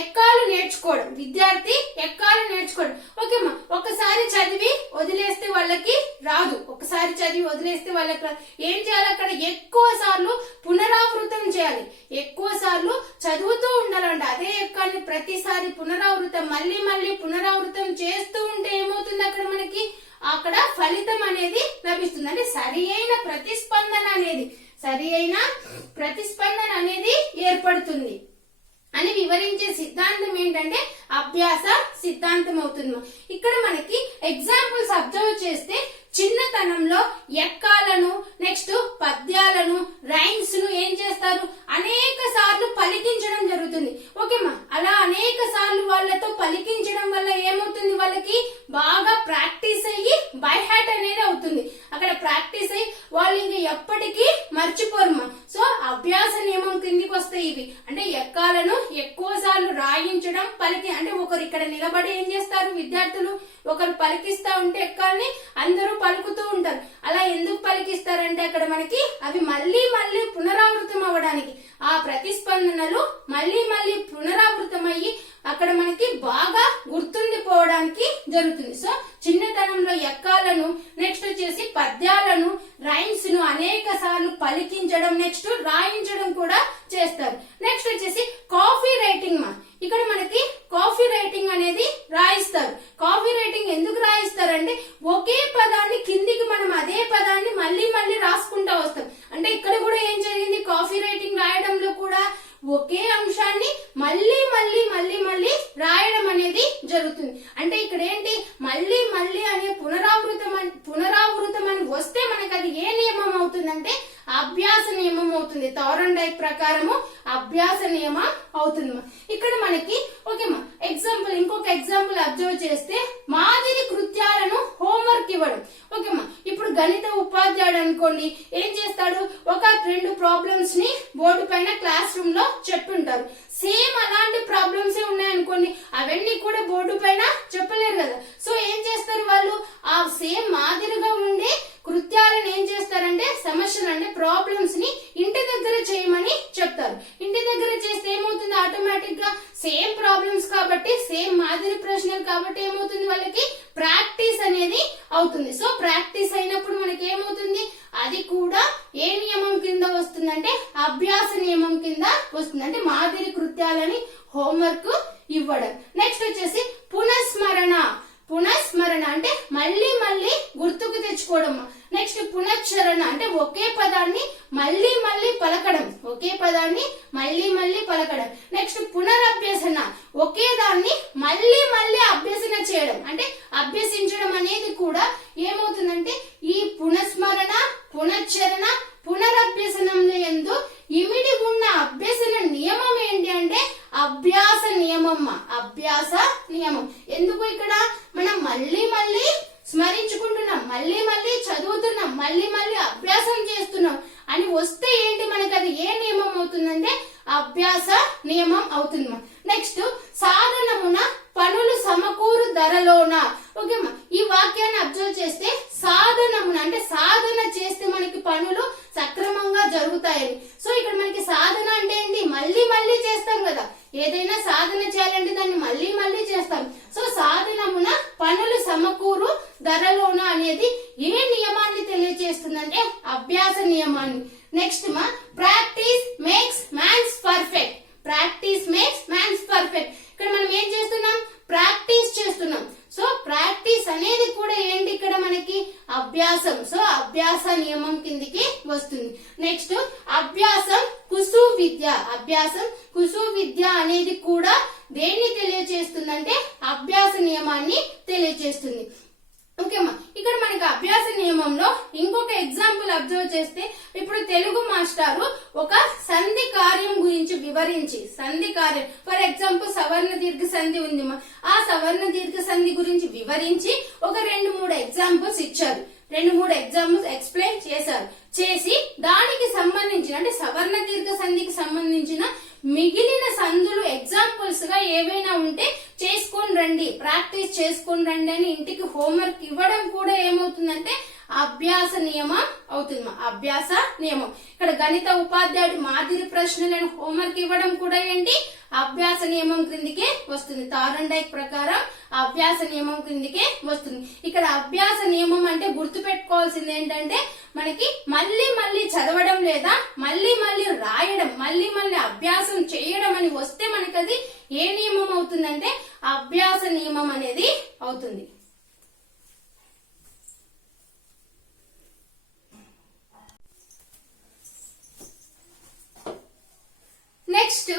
ఎక్కాలు నేర్చుకోవడం, విద్యార్థి ఎక్కాలు నేర్చుకోవడం. ఓకేమ్మా, ఒకసారి చదివి వదిలేస్తే వాళ్ళకి రాదు. ఏం చేయాలి, అక్కడ ఎక్కువ సార్లు పునరావృతం చేయాలి, ఎక్కువ సార్లు చదువుతూ ఉండాలంట. అదే ఎక్కాన్ని ప్రతిసారి మళ్ళీ పునరావృతం చేస్తూ ఉంటే ఏమవుతుంది, అక్కడ ఫలితం అనేది లభిస్తుంది. అంటే సరి అయిన ప్రతిస్పందన అనేది ఏర్పడుతుంది అని వివరించే సిద్ధాంతం ఏంటంటే అభ్యాస సిద్ధాంతం అవుతుంది. ఇక్కడ మనకి ఎగ్జాంపుల్స్ అబ్జర్వ్ చేస్తే చిన్నతనంలో ఎక్కాలను, నెక్స్ట్ పద్యాలను, రైమ్స్ ను ఏం చేస్తారు, అనేక సార్లు పలికించడం జరుగుతుంది. ఓకేమా, అలా అనేక సార్లు వాళ్ళతో పలికించడం వల్ల ఏమవుతుంది, వాళ్ళకి బాగా ప్రాక్టీస్ అయ్యి బై హార్ట్ అనేది అవుతుంది. అక్కడ ప్రాక్టీస్ అయ్యి వాళ్ళు ఇంక ఎప్పటికీ మర్చిపోరుమా. సో అభ్యాస నియమం కిందికి వస్తాయి ఇవి. అంటే ఎక్కాలను ఎక్కువ సార్లు రాయించడం, అంటే ఒకరు ఇక్కడ నిలబడి ఏం చేస్తారు, విద్యార్థులు ఒకరు పలికిస్తా ఉంటే ఎక్కాలని అందరూ పలుకుతూ ఉంటారు. అలా ఎందుకు పలికిస్తారంటే అక్కడ మనకి అవి మళ్ళీ పునరావృతం అవ్వడానికి, ఆ ప్రతిస్పందనలు మళ్ళీ పునరావృతం అయ్యి అక్కడ మనకి బాగా గుర్తుండిపోవడానికి జరుగుతుంది. సో చిన్నతనంలో ఎక్కాలను, నెక్స్ట్ వచ్చేసి పద్యాలను, రైమ్స్ ను అనేక సార్లు పలికించడం, నెక్స్ట్ రాయించడం కూడా చేస్తారు. నెక్స్ట్ వచ్చేసి కాఫీ రైటింగ్. ఇక్కడ మనకి కాఫీ రైటింగ్ అనేది రాయిస్తారు. కాఫీ రైటింగ్ ఎందుకు రాయిస్తారంటే ఒకే పదాన్ని కిందికి మనం అదే పదాన్ని మళ్ళీ రాసుకుంటా వస్తాం. అంటే ఇక్కడ కూడా ఏం జరిగింది, కాఫీ రైటింగ్ రాయడంలో కూడా ఒకే అంశాన్ని మళ్ళీ రాయడం అనేది జరుగుతుంది. అంటే ఇక్కడ ఏంటి, మళ్ళీ అనే పునరావృతం అని వస్తే మనకి అది ఏ నియమం అవుతుందంటే అభ్యాస నియమం అవుతుంది. థారన్ డైక్ ప్రకారము అభ్యాస నియమం అవుతుంది. ఇక్కడ మనకి ఓకేమా ఇంకొక ఎగ్జాంపుల్ అబ్జర్వ్ చేస్తే మాది గణిత ఉపాధ్యాయుడు అనుకోండి ఏం చేస్తాడు, ఒక 2 ప్రాబ్లమ్స్ ని బోర్డు పైన క్లాస్ రూమ్ లో చెప్తుంటారు. సేమ్ అలాంటి ప్రాబ్లమ్స్ ఉన్నాయనుకోండి, అవన్నీ కూడా బోర్డు పైన చెప్పలేరు కదా. సో ఏం చేస్తారు వాళ్ళు, ఆ సేమ్ మాదిరిగా ఉండే కృత్యాలను ఏం చేస్తారంటే సమస్యలు అంటే ప్రాబ్లమ్స్ ని ఇంటి దగ్గర చేయమని చెప్తారు. ఇంటి దగ్గర చేస్తే ఏమవుతుంది, ఆటోమేటిక్ గా సేమ్ ప్రాబ్లమ్స్ కాబట్టి, సేమ్ మాదిరి ప్రశ్నలు కాబట్టి ఏమవుతుంది, వాళ్ళకి ప్రాక్టీస్ అనేది అవుతుంది. సో ప్రాక్టీస్ అయినప్పుడు మనకి ఏమవుతుంది, అది కూడా ఏ నియమం కింద వస్తుందంటే అభ్యాస నియమం కింద వస్తుంది. అంటే మాదిరి కృత్యాలని హోంవర్క్ ఇవ్వడం. నెక్స్ట్ వచ్చేసి పునఃస్మరణ. పునఃస్మరణ అంటే మళ్ళీ మళ్ళీ గుర్తుకు తెచ్చుకోవడం. నెక్స్ట్ పునశ్చరణ అంటే ఒకే పదాన్ని మళ్ళీ మళ్ళీ పలకడం, ఒకే పదాన్ని మళ్ళీ మళ్ళీ పలకడం. నెక్స్ట్ పునరభ్యసన, ఒకే దాన్ని మళ్ళీ మళ్ళీ అభ్యసన చేయడం. అంటే అభ్యసించడం అనేది కూడా ఏమవుతుందంటే ఈ పునఃస్మరణ, పునశ్చరణ, పునరభ్యసనంలో యందు ఇమిడి ఉన్న అభ్యసన నియమం ఏంటి అంటే అభ్యాస నియమం. అభ్యాస నియమం ఎందుకు, ఇక్కడ మనం మళ్ళీ మళ్ళీ స్మరించుకుంటున్నాం, మళ్ళీ మళ్ళీ చదువుతున్నాం, మళ్ళీ మళ్ళీ అభ్యాసం చేస్తున్నాం అని వస్తే ఏంటి మనకి అది ఏ నియమం అవుతుందంటే అభ్యాస నియమం అవుతుంది. నెక్స్ట్ సాధనమున పనులు సమకూరు ధరలోన. ఓకేమ్మా, ఈ వాక్యాన్ని అబ్జర్వ్ చేస్తే సాధనమున అంటే సాధన చేస్తే మనకి పనులు సక్రమంగా జరుగుతాయని. సో ఇక్కడ మనకి సాధన అంటే ఏంటి, మళ్ళీ మళ్ళీ చేస్తాం కదా, ఏదైనా సాధన చేయాలంటే దాన్ని మళ్ళీ మళ్ళీ చేస్తాం. సో సాధనమున పనులు సమకూరు ధరలోన అనేది ఏ నియమాన్ని తెలియజేస్తుందంటే అభ్యాస నియమాన్ని. నెక్స్ట్ మా practice makes mans perfect. Practice makes mans perfect. ఇక్కడ మనం ఏం చేస్తున్నాం, ప్రాక్టీస్ చేస్తున్నాం. సో ప్రాక్టీస్ అనేది కూడా ఏంటి ఇక్కడ మనకి అభ్యాసం. సో అభ్యాస నియమం కిందికి వస్తుంది. నెక్స్ట్ అభ్యాసం కుసు విద్య. అభ్యాసం కుసు విద్య అనేది కూడా దేన్ని తెలియజేస్తుందంటే అభ్యాస నియమాన్ని తెలియజేస్తుంది. ఓకేమ్మా, ఇక్కడ మనకి అభ్యాస నియమంలో ఇంకొక ఎగ్జాంపుల్ అబ్జర్వ్ చేస్తే, ఇప్పుడు తెలుగు మాస్టారు ఒక సంధి కార్యం గురించి వివరించి, సంధి కార్యం ఫర్ ఎగ్జాంపుల్ సవర్ణ దీర్ఘ సంధి ఉంది, ఆ సవర్ణ దీర్ఘ సంధి గురించి వివరించి ఒక 2-3 ఎగ్జాంపుల్స్ ఇచ్చారు. 2-3 ఎగ్జాంపుల్స్ ఎక్స్ప్లెయిన్ చేశారు. చేసి దానికి సంబంధించిన అంటే సవర్ణ దీర్ఘ సంధికి సంబంధించిన మిగిలిన సందులు ఎగ్జాంపుల్స్ గా ఏవైనా ఉంటే చేసుకొని రండి, ప్రాక్టీస్ చేసుకొని రండి అని ఇంటికి హోంవర్క్ ఇవ్వడం కూడా ఏమవుతుందంటే అభ్యాస నియమం అవుతుంది. అభ్యాస నియమం. ఇక్కడ గణిత ఉపాధ్యాయుడు మాదిరి ప్రశ్నలను హోంవర్క్ ఇవ్వడం కూడా ఏంటి అభ్యాస నియమం క్రిందికే వస్తుంది. తారండైక్ ప్రకారం అభ్యాస నియమం క్రిందికే వస్తుంది. ఇక్కడ అభ్యాస నియమం అంటే గుర్తు పెట్టుకోవాల్సింది ఏంటంటే మనకి మళ్ళీ మళ్ళీ చదవడం లేదా మళ్ళీ మళ్ళీ రాయడం, మళ్ళీ మళ్ళీ అభ్యాసం చేయడం అని వస్తే మనకి అది ఏ నియమం అవుతుందంటే అభ్యాస నియమం అనేది అవుతుంది. నెక్స్ట్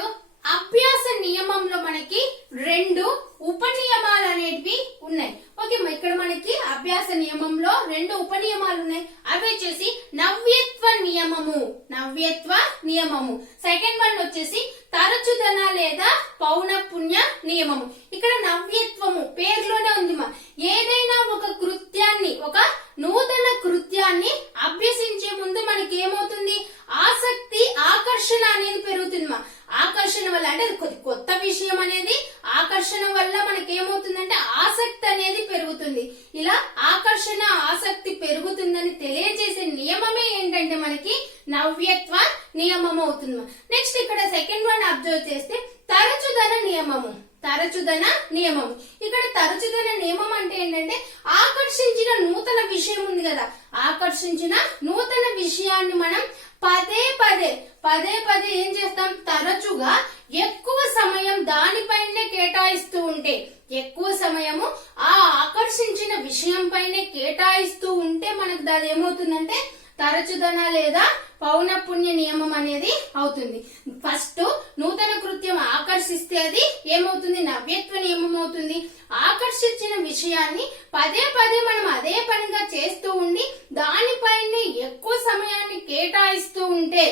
అభ్యాస నియమంలో మనకి 2 ఉపనియమాలు అనేటివి ఉన్నాయి. ఓకే, ఇక్కడ మనకి అభ్యాస నియమంలో 2 ఉపనియమాలు ఉన్నాయి. అవి వచ్చేసి నవ్యత్వ నియమము, నవ్యత్వ నియమము. సెకండ్ వన్ వచ్చేసి తరచుదన లేదా పౌనఃపున్య నియమము. ఇక్కడ నవ్యత్వము పేర్లోనే ఉంది. ఏదైనా ఒక కృత్యాన్ని, ఒక నూతన కృత్యాన్ని అభ్యసించే ముందు మనకి ఏమవుతుంది, ఆసక్తి, ఆకర్షణ అనేది పెరుగుతుంది. ఆకర్షణ వల్ల అంటే కొత్త విషయం అనేది ఆకర్షణ వల్ల మనకి ఏమవుతుందంటే ఆసక్తి అనేది పెరుగుతుంది. ఇలా ఆకర్షణ, ఆసక్తి పెరుగుతుందని తెలియజేసే నియమమే ఏంటంటే మనకి నవ్యత్వ నియమం అవుతుంది. నెక్స్ట్ ఇక్కడ సెకండ్ వన్ అబ్జర్వ్ చేస్తే తరచుదన నియమము. తరచుదన నియమం. ఇక్కడ తరచుదన నియమం అంటే ఏంటంటే ఆకర్షించిన నూతన విషయం ఉంది కదా, ఆకర్షించిన నూతన విషయాన్ని మనం పదే పదే ఏం చేస్తాం, తరచుగా ఎక్కువ సమయం దానిపైనే కేటాయిస్తూ ఉంటే, ఎక్కువ సమయము ఆ ఆకర్షించిన విషయం పైనే కేటాయిస్తూ ఉంటే మనకు అది ఏమవుతుందంటే తరచుదన లేదా పౌనఃపున్య నియమం అనేది అవుతుంది. ఫస్ట్ నూతన కృత్యం ఆకర్షిస్తే అది ఏమవుతుంది, నవ్యత్వ నియమం అవుతుంది. ఆకర్షించిన విషయాన్ని పదే మనం అదే పనిగా చేస్తూ ఉండి దానిపైనే ఎక్కువ సమయాన్ని కేటాయిస్తూ ఉంటే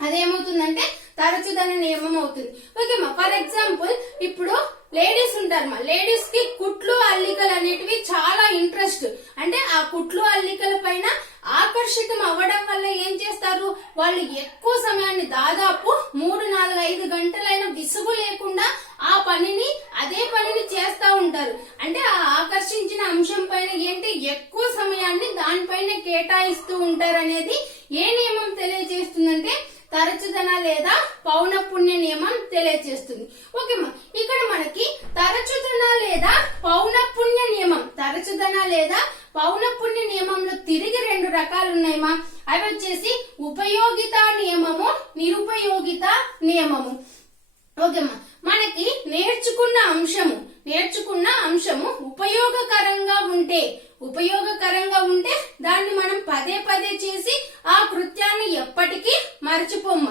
అదేమవుతుందంటే తరచుదన నియమం అవుతుంది. ఓకేమా, ఫర్ ఎగ్జాంపుల్ ఇప్పుడు లేడీస్ ఉంటారు, లేడీస్ కి కుట్లు అల్లికలు అనేటివి చాలా ఇంట్రెస్ట్. అంటే ఆ కుట్లు అల్లికల పైన వాళ్ళు ఎక్కువ సమయాన్ని దాదాపు 3-4-5 గంటలైన విసుగు లేకుండా ఆ పనిని అదే పనిని చేస్తా ఉంటారు. అంటే ఆ ఆకర్షించిన అంశం పైన ఏంటి ఎక్కువ సమయాన్ని దానిపైన కేటాయిస్తూ ఉంటారు అనేది ఏ నియమం తెలియజేస్తుందంటే తరచుదన లేదా పౌనఃపున్య నియమం తెలియజేస్తుంది. ఓకేమా, ఇక్కడ మనకి తరచుదన లేదా పౌనఃపున్య నియమం, తరచుదన లేదా పౌనఃపున్య నియమంలో తిరిగి 2 రకాలు ఉన్నాయమ్మా. అవి వచ్చేసి ఉపయోగిత నియమము, నిరుపయోగిత నియమము. ఓకేమ్మా, మనకి నేర్చుకున్న అంశము ఉపయోగకరంగా ఉంటే దాన్ని మనం పదే పదే చేసి ఆ కృత్యాన్ని ఎప్పటికీ మర్చిపోం.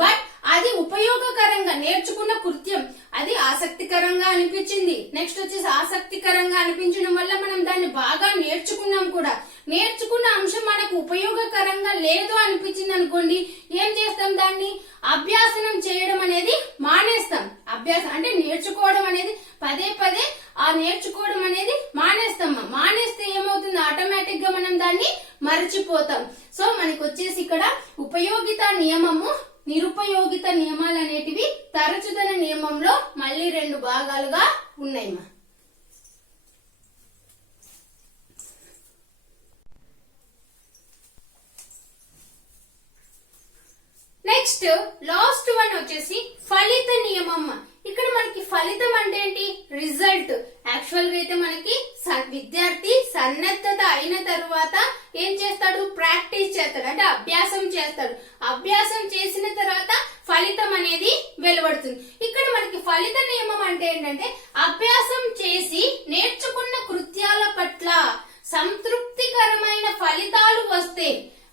బట్ అది ఉపయోగకరంగా నేర్చుకున్న కృత్యం అది ఆసక్తికరంగా అనిపించింది, నెక్స్ట్ వచ్చేసి ఆసక్తికరంగా అనిపించడం వల్ల మనం దాన్ని బాగా నేర్చుకున్నాం కూడా. నేర్చుకున్న అంశం మనకు ఉపయోగకరంగా లేదు అనిపించింది అనుకోండి, ఏం చేస్తాం, దాన్ని అభ్యాసనం చేయడం అనేది మానేస్తాం. అభ్యాసం అంటే నేర్చుకోవడం అనేది పదే పదే ఆ నేర్చుకోవడం అనేది మానేస్తే ఏమవుతుంది, ఆటోమేటిక్ గా మనం దాన్ని మర్చిపోతాం. సో మనకు వచ్చేసి ఇక్కడ ఉపయోగిత నియమము, నిరుపయోగిత నియమాలు అనేటివి తరచుదన నియమంలో మళ్ళీ 2 భాగాలుగా ఉన్నాయమ్మా. నెక్స్ట్ లాస్ట్ వన్ వచ్చేసి ఫలిత నియమం. ఇక్కడ మనకి ఫలితం అంటే ఏంటి, రిజల్ట్. యాక్చువల్ గా అయితే మనకి విద్యార్థి సన్నద్ధత అయిన తర్వాత ఏం చేస్తాడు, ప్రాక్టీస్ చేస్తాడు, అంటే అభ్యాసం చేస్తాడు. అభ్యాసం చేసిన తర్వాత ఫలితం అనేది వెలువడుతుంది. ఇక్కడ మనకి ఫలిత నియమం అంటే ఏంటంటే అభ్యాసం చేసి నేర్చుకున్న కృత్యాల పట్ల సంతృప్తికరమైన ఫలితాలు వస్తే,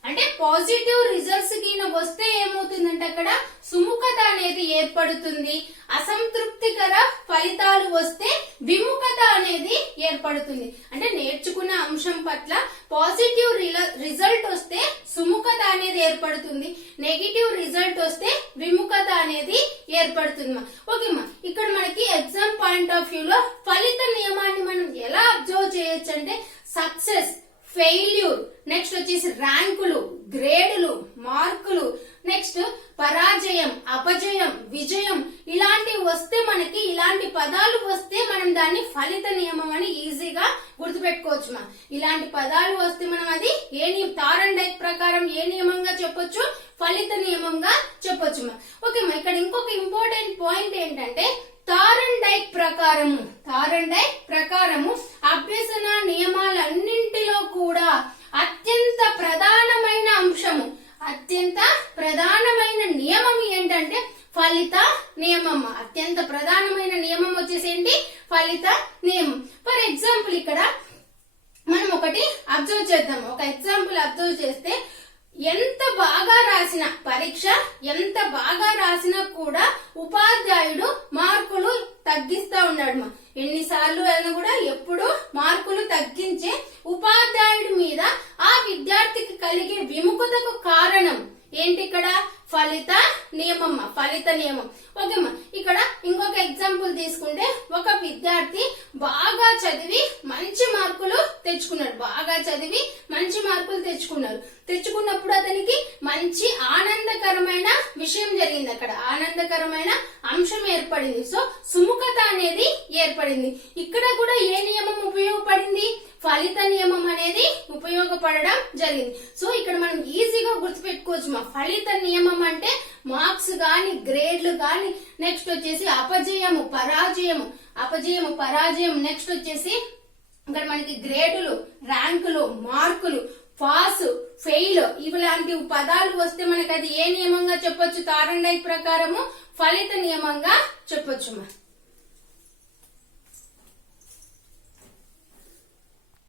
అంటే పాజిటివ్ రిజల్ట్స్ కింద వస్తే ఏమవుతుందంటే అక్కడ సుముఖత అనేది ఏర్పడుతుంది. అసంతృప్తికర ఫలితాలు వస్తే విముఖత అనేది ఏర్పడుతుంది. అంటే నేర్చుకున్న అంశం పట్ల పాజిటివ్ రిజల్ట్ వస్తే సుముఖత అనేది ఏర్పడుతుంది, నెగిటివ్ రిజల్ట్ వస్తే విముఖత అనేది ఏర్పడుతుంది. ఓకేమ్మా, ఇక్కడ మనకి ఎగ్జామ్ పాయింట్ ఆఫ్ వ్యూ లో ఫలిత నియమాన్ని మనం ఎలా అబ్జర్వ్ చేయొచ్చు అంటే సక్సెస్, ఫెయిల్యూర్, నెక్స్ట్ వచ్చేసి ర్యాంకులు, గ్రేడులు, మార్కులు, నెక్స్ట్ పరాజయం, అపజయం, విజయం, ఇలాంటివి వస్తే మనకి ఇలాంటి పదాలు వస్తే మనం దాన్ని ఫలిత నియమం అని ఈజీగా గుర్తుపెట్టుకోవచ్చు. ఇలాంటి పదాలు వస్తే మనం అది థారన్ డైక్ ప్రకారం ఏ నియమంగా చెప్పొచ్చు, ఫలిత నియమంగా చెప్పొచ్చు. ఓకే, ఇక్కడ ఇంకొక ఇంపార్టెంట్ పాయింట్ ఏంటంటే థారన్ డైక్ ప్రకారము అభ్యసన నియమాలన్నింటిలో కూడా అత్యంత ప్రధానమైన నియమం ఏంటంటే ఫలిత నియమం. అత్యంత ప్రధానమైన నియమం వచ్చేసి ఏంటి, ఫలిత నియమం. ఫర్ ఎగ్జాంపుల్ ఇక్కడ మనం ఒకటి అబ్జర్వ్ చేద్దాం. ఒక ఎగ్జాంపుల్ అబ్జర్వ్ చేస్తే ఎంత బాగా రాసిన పరీక్ష, ఎంత బాగా రాసినా కూడా ఉపాధ్యాయుడు మార్కులు తగ్గిస్తా ఉన్నాడు. ఎన్నిసార్లు అయినా కూడా ఎప్పుడు మార్కులు తగ్గించే ఉపాధ్యాయుడి మీద ఆ విద్యార్థికి కలిగే విముఖతకు కారణం ఏంటి, ఇక్కడ ఫలిత నియమం. ఓకేమ్మా, ఇక్కడ ఇంకొక ఎగ్జాంపుల్ తీసుకుంటే ఒక విద్యార్థి బాగా చదివి మంచి మార్కులు తెచ్చుకున్నప్పుడు అతనికి మంచి ఆనందకరమైన విషయం జరిగింది, అక్కడ ఆనందకరమైన అంశం ఏర్పడింది. సో సుముఖత అనేది ఏర్పడింది. ఇక్కడ కూడా ఏ నియమం ఉపయోగపడింది, ఫలిత నియమం అనేది ఉపయోగపడడం జరిగింది. సో ఇక్కడ మనం ఈజీగా గుర్తుపెట్టుకోవచ్చు. ఫలిత నియమం అంటే మార్క్స్ గాని, గ్రేడ్లు గాని, నెక్స్ట్ వచ్చేసి అపజయము, పరాజయం, నెక్స్ట్ వచ్చేసి ఇక్కడ మనకి గ్రేడులు, ర్యాంకులు, మార్కులు, పాస్, ఫెయిల్, ఇలాంటి పదాలు వస్తే మనకి అది ఏ నియమంగా చెప్పొచ్చు, థారన్ డైక్ ప్రకారము ఫలిత నియమంగా చెప్పొచ్చు.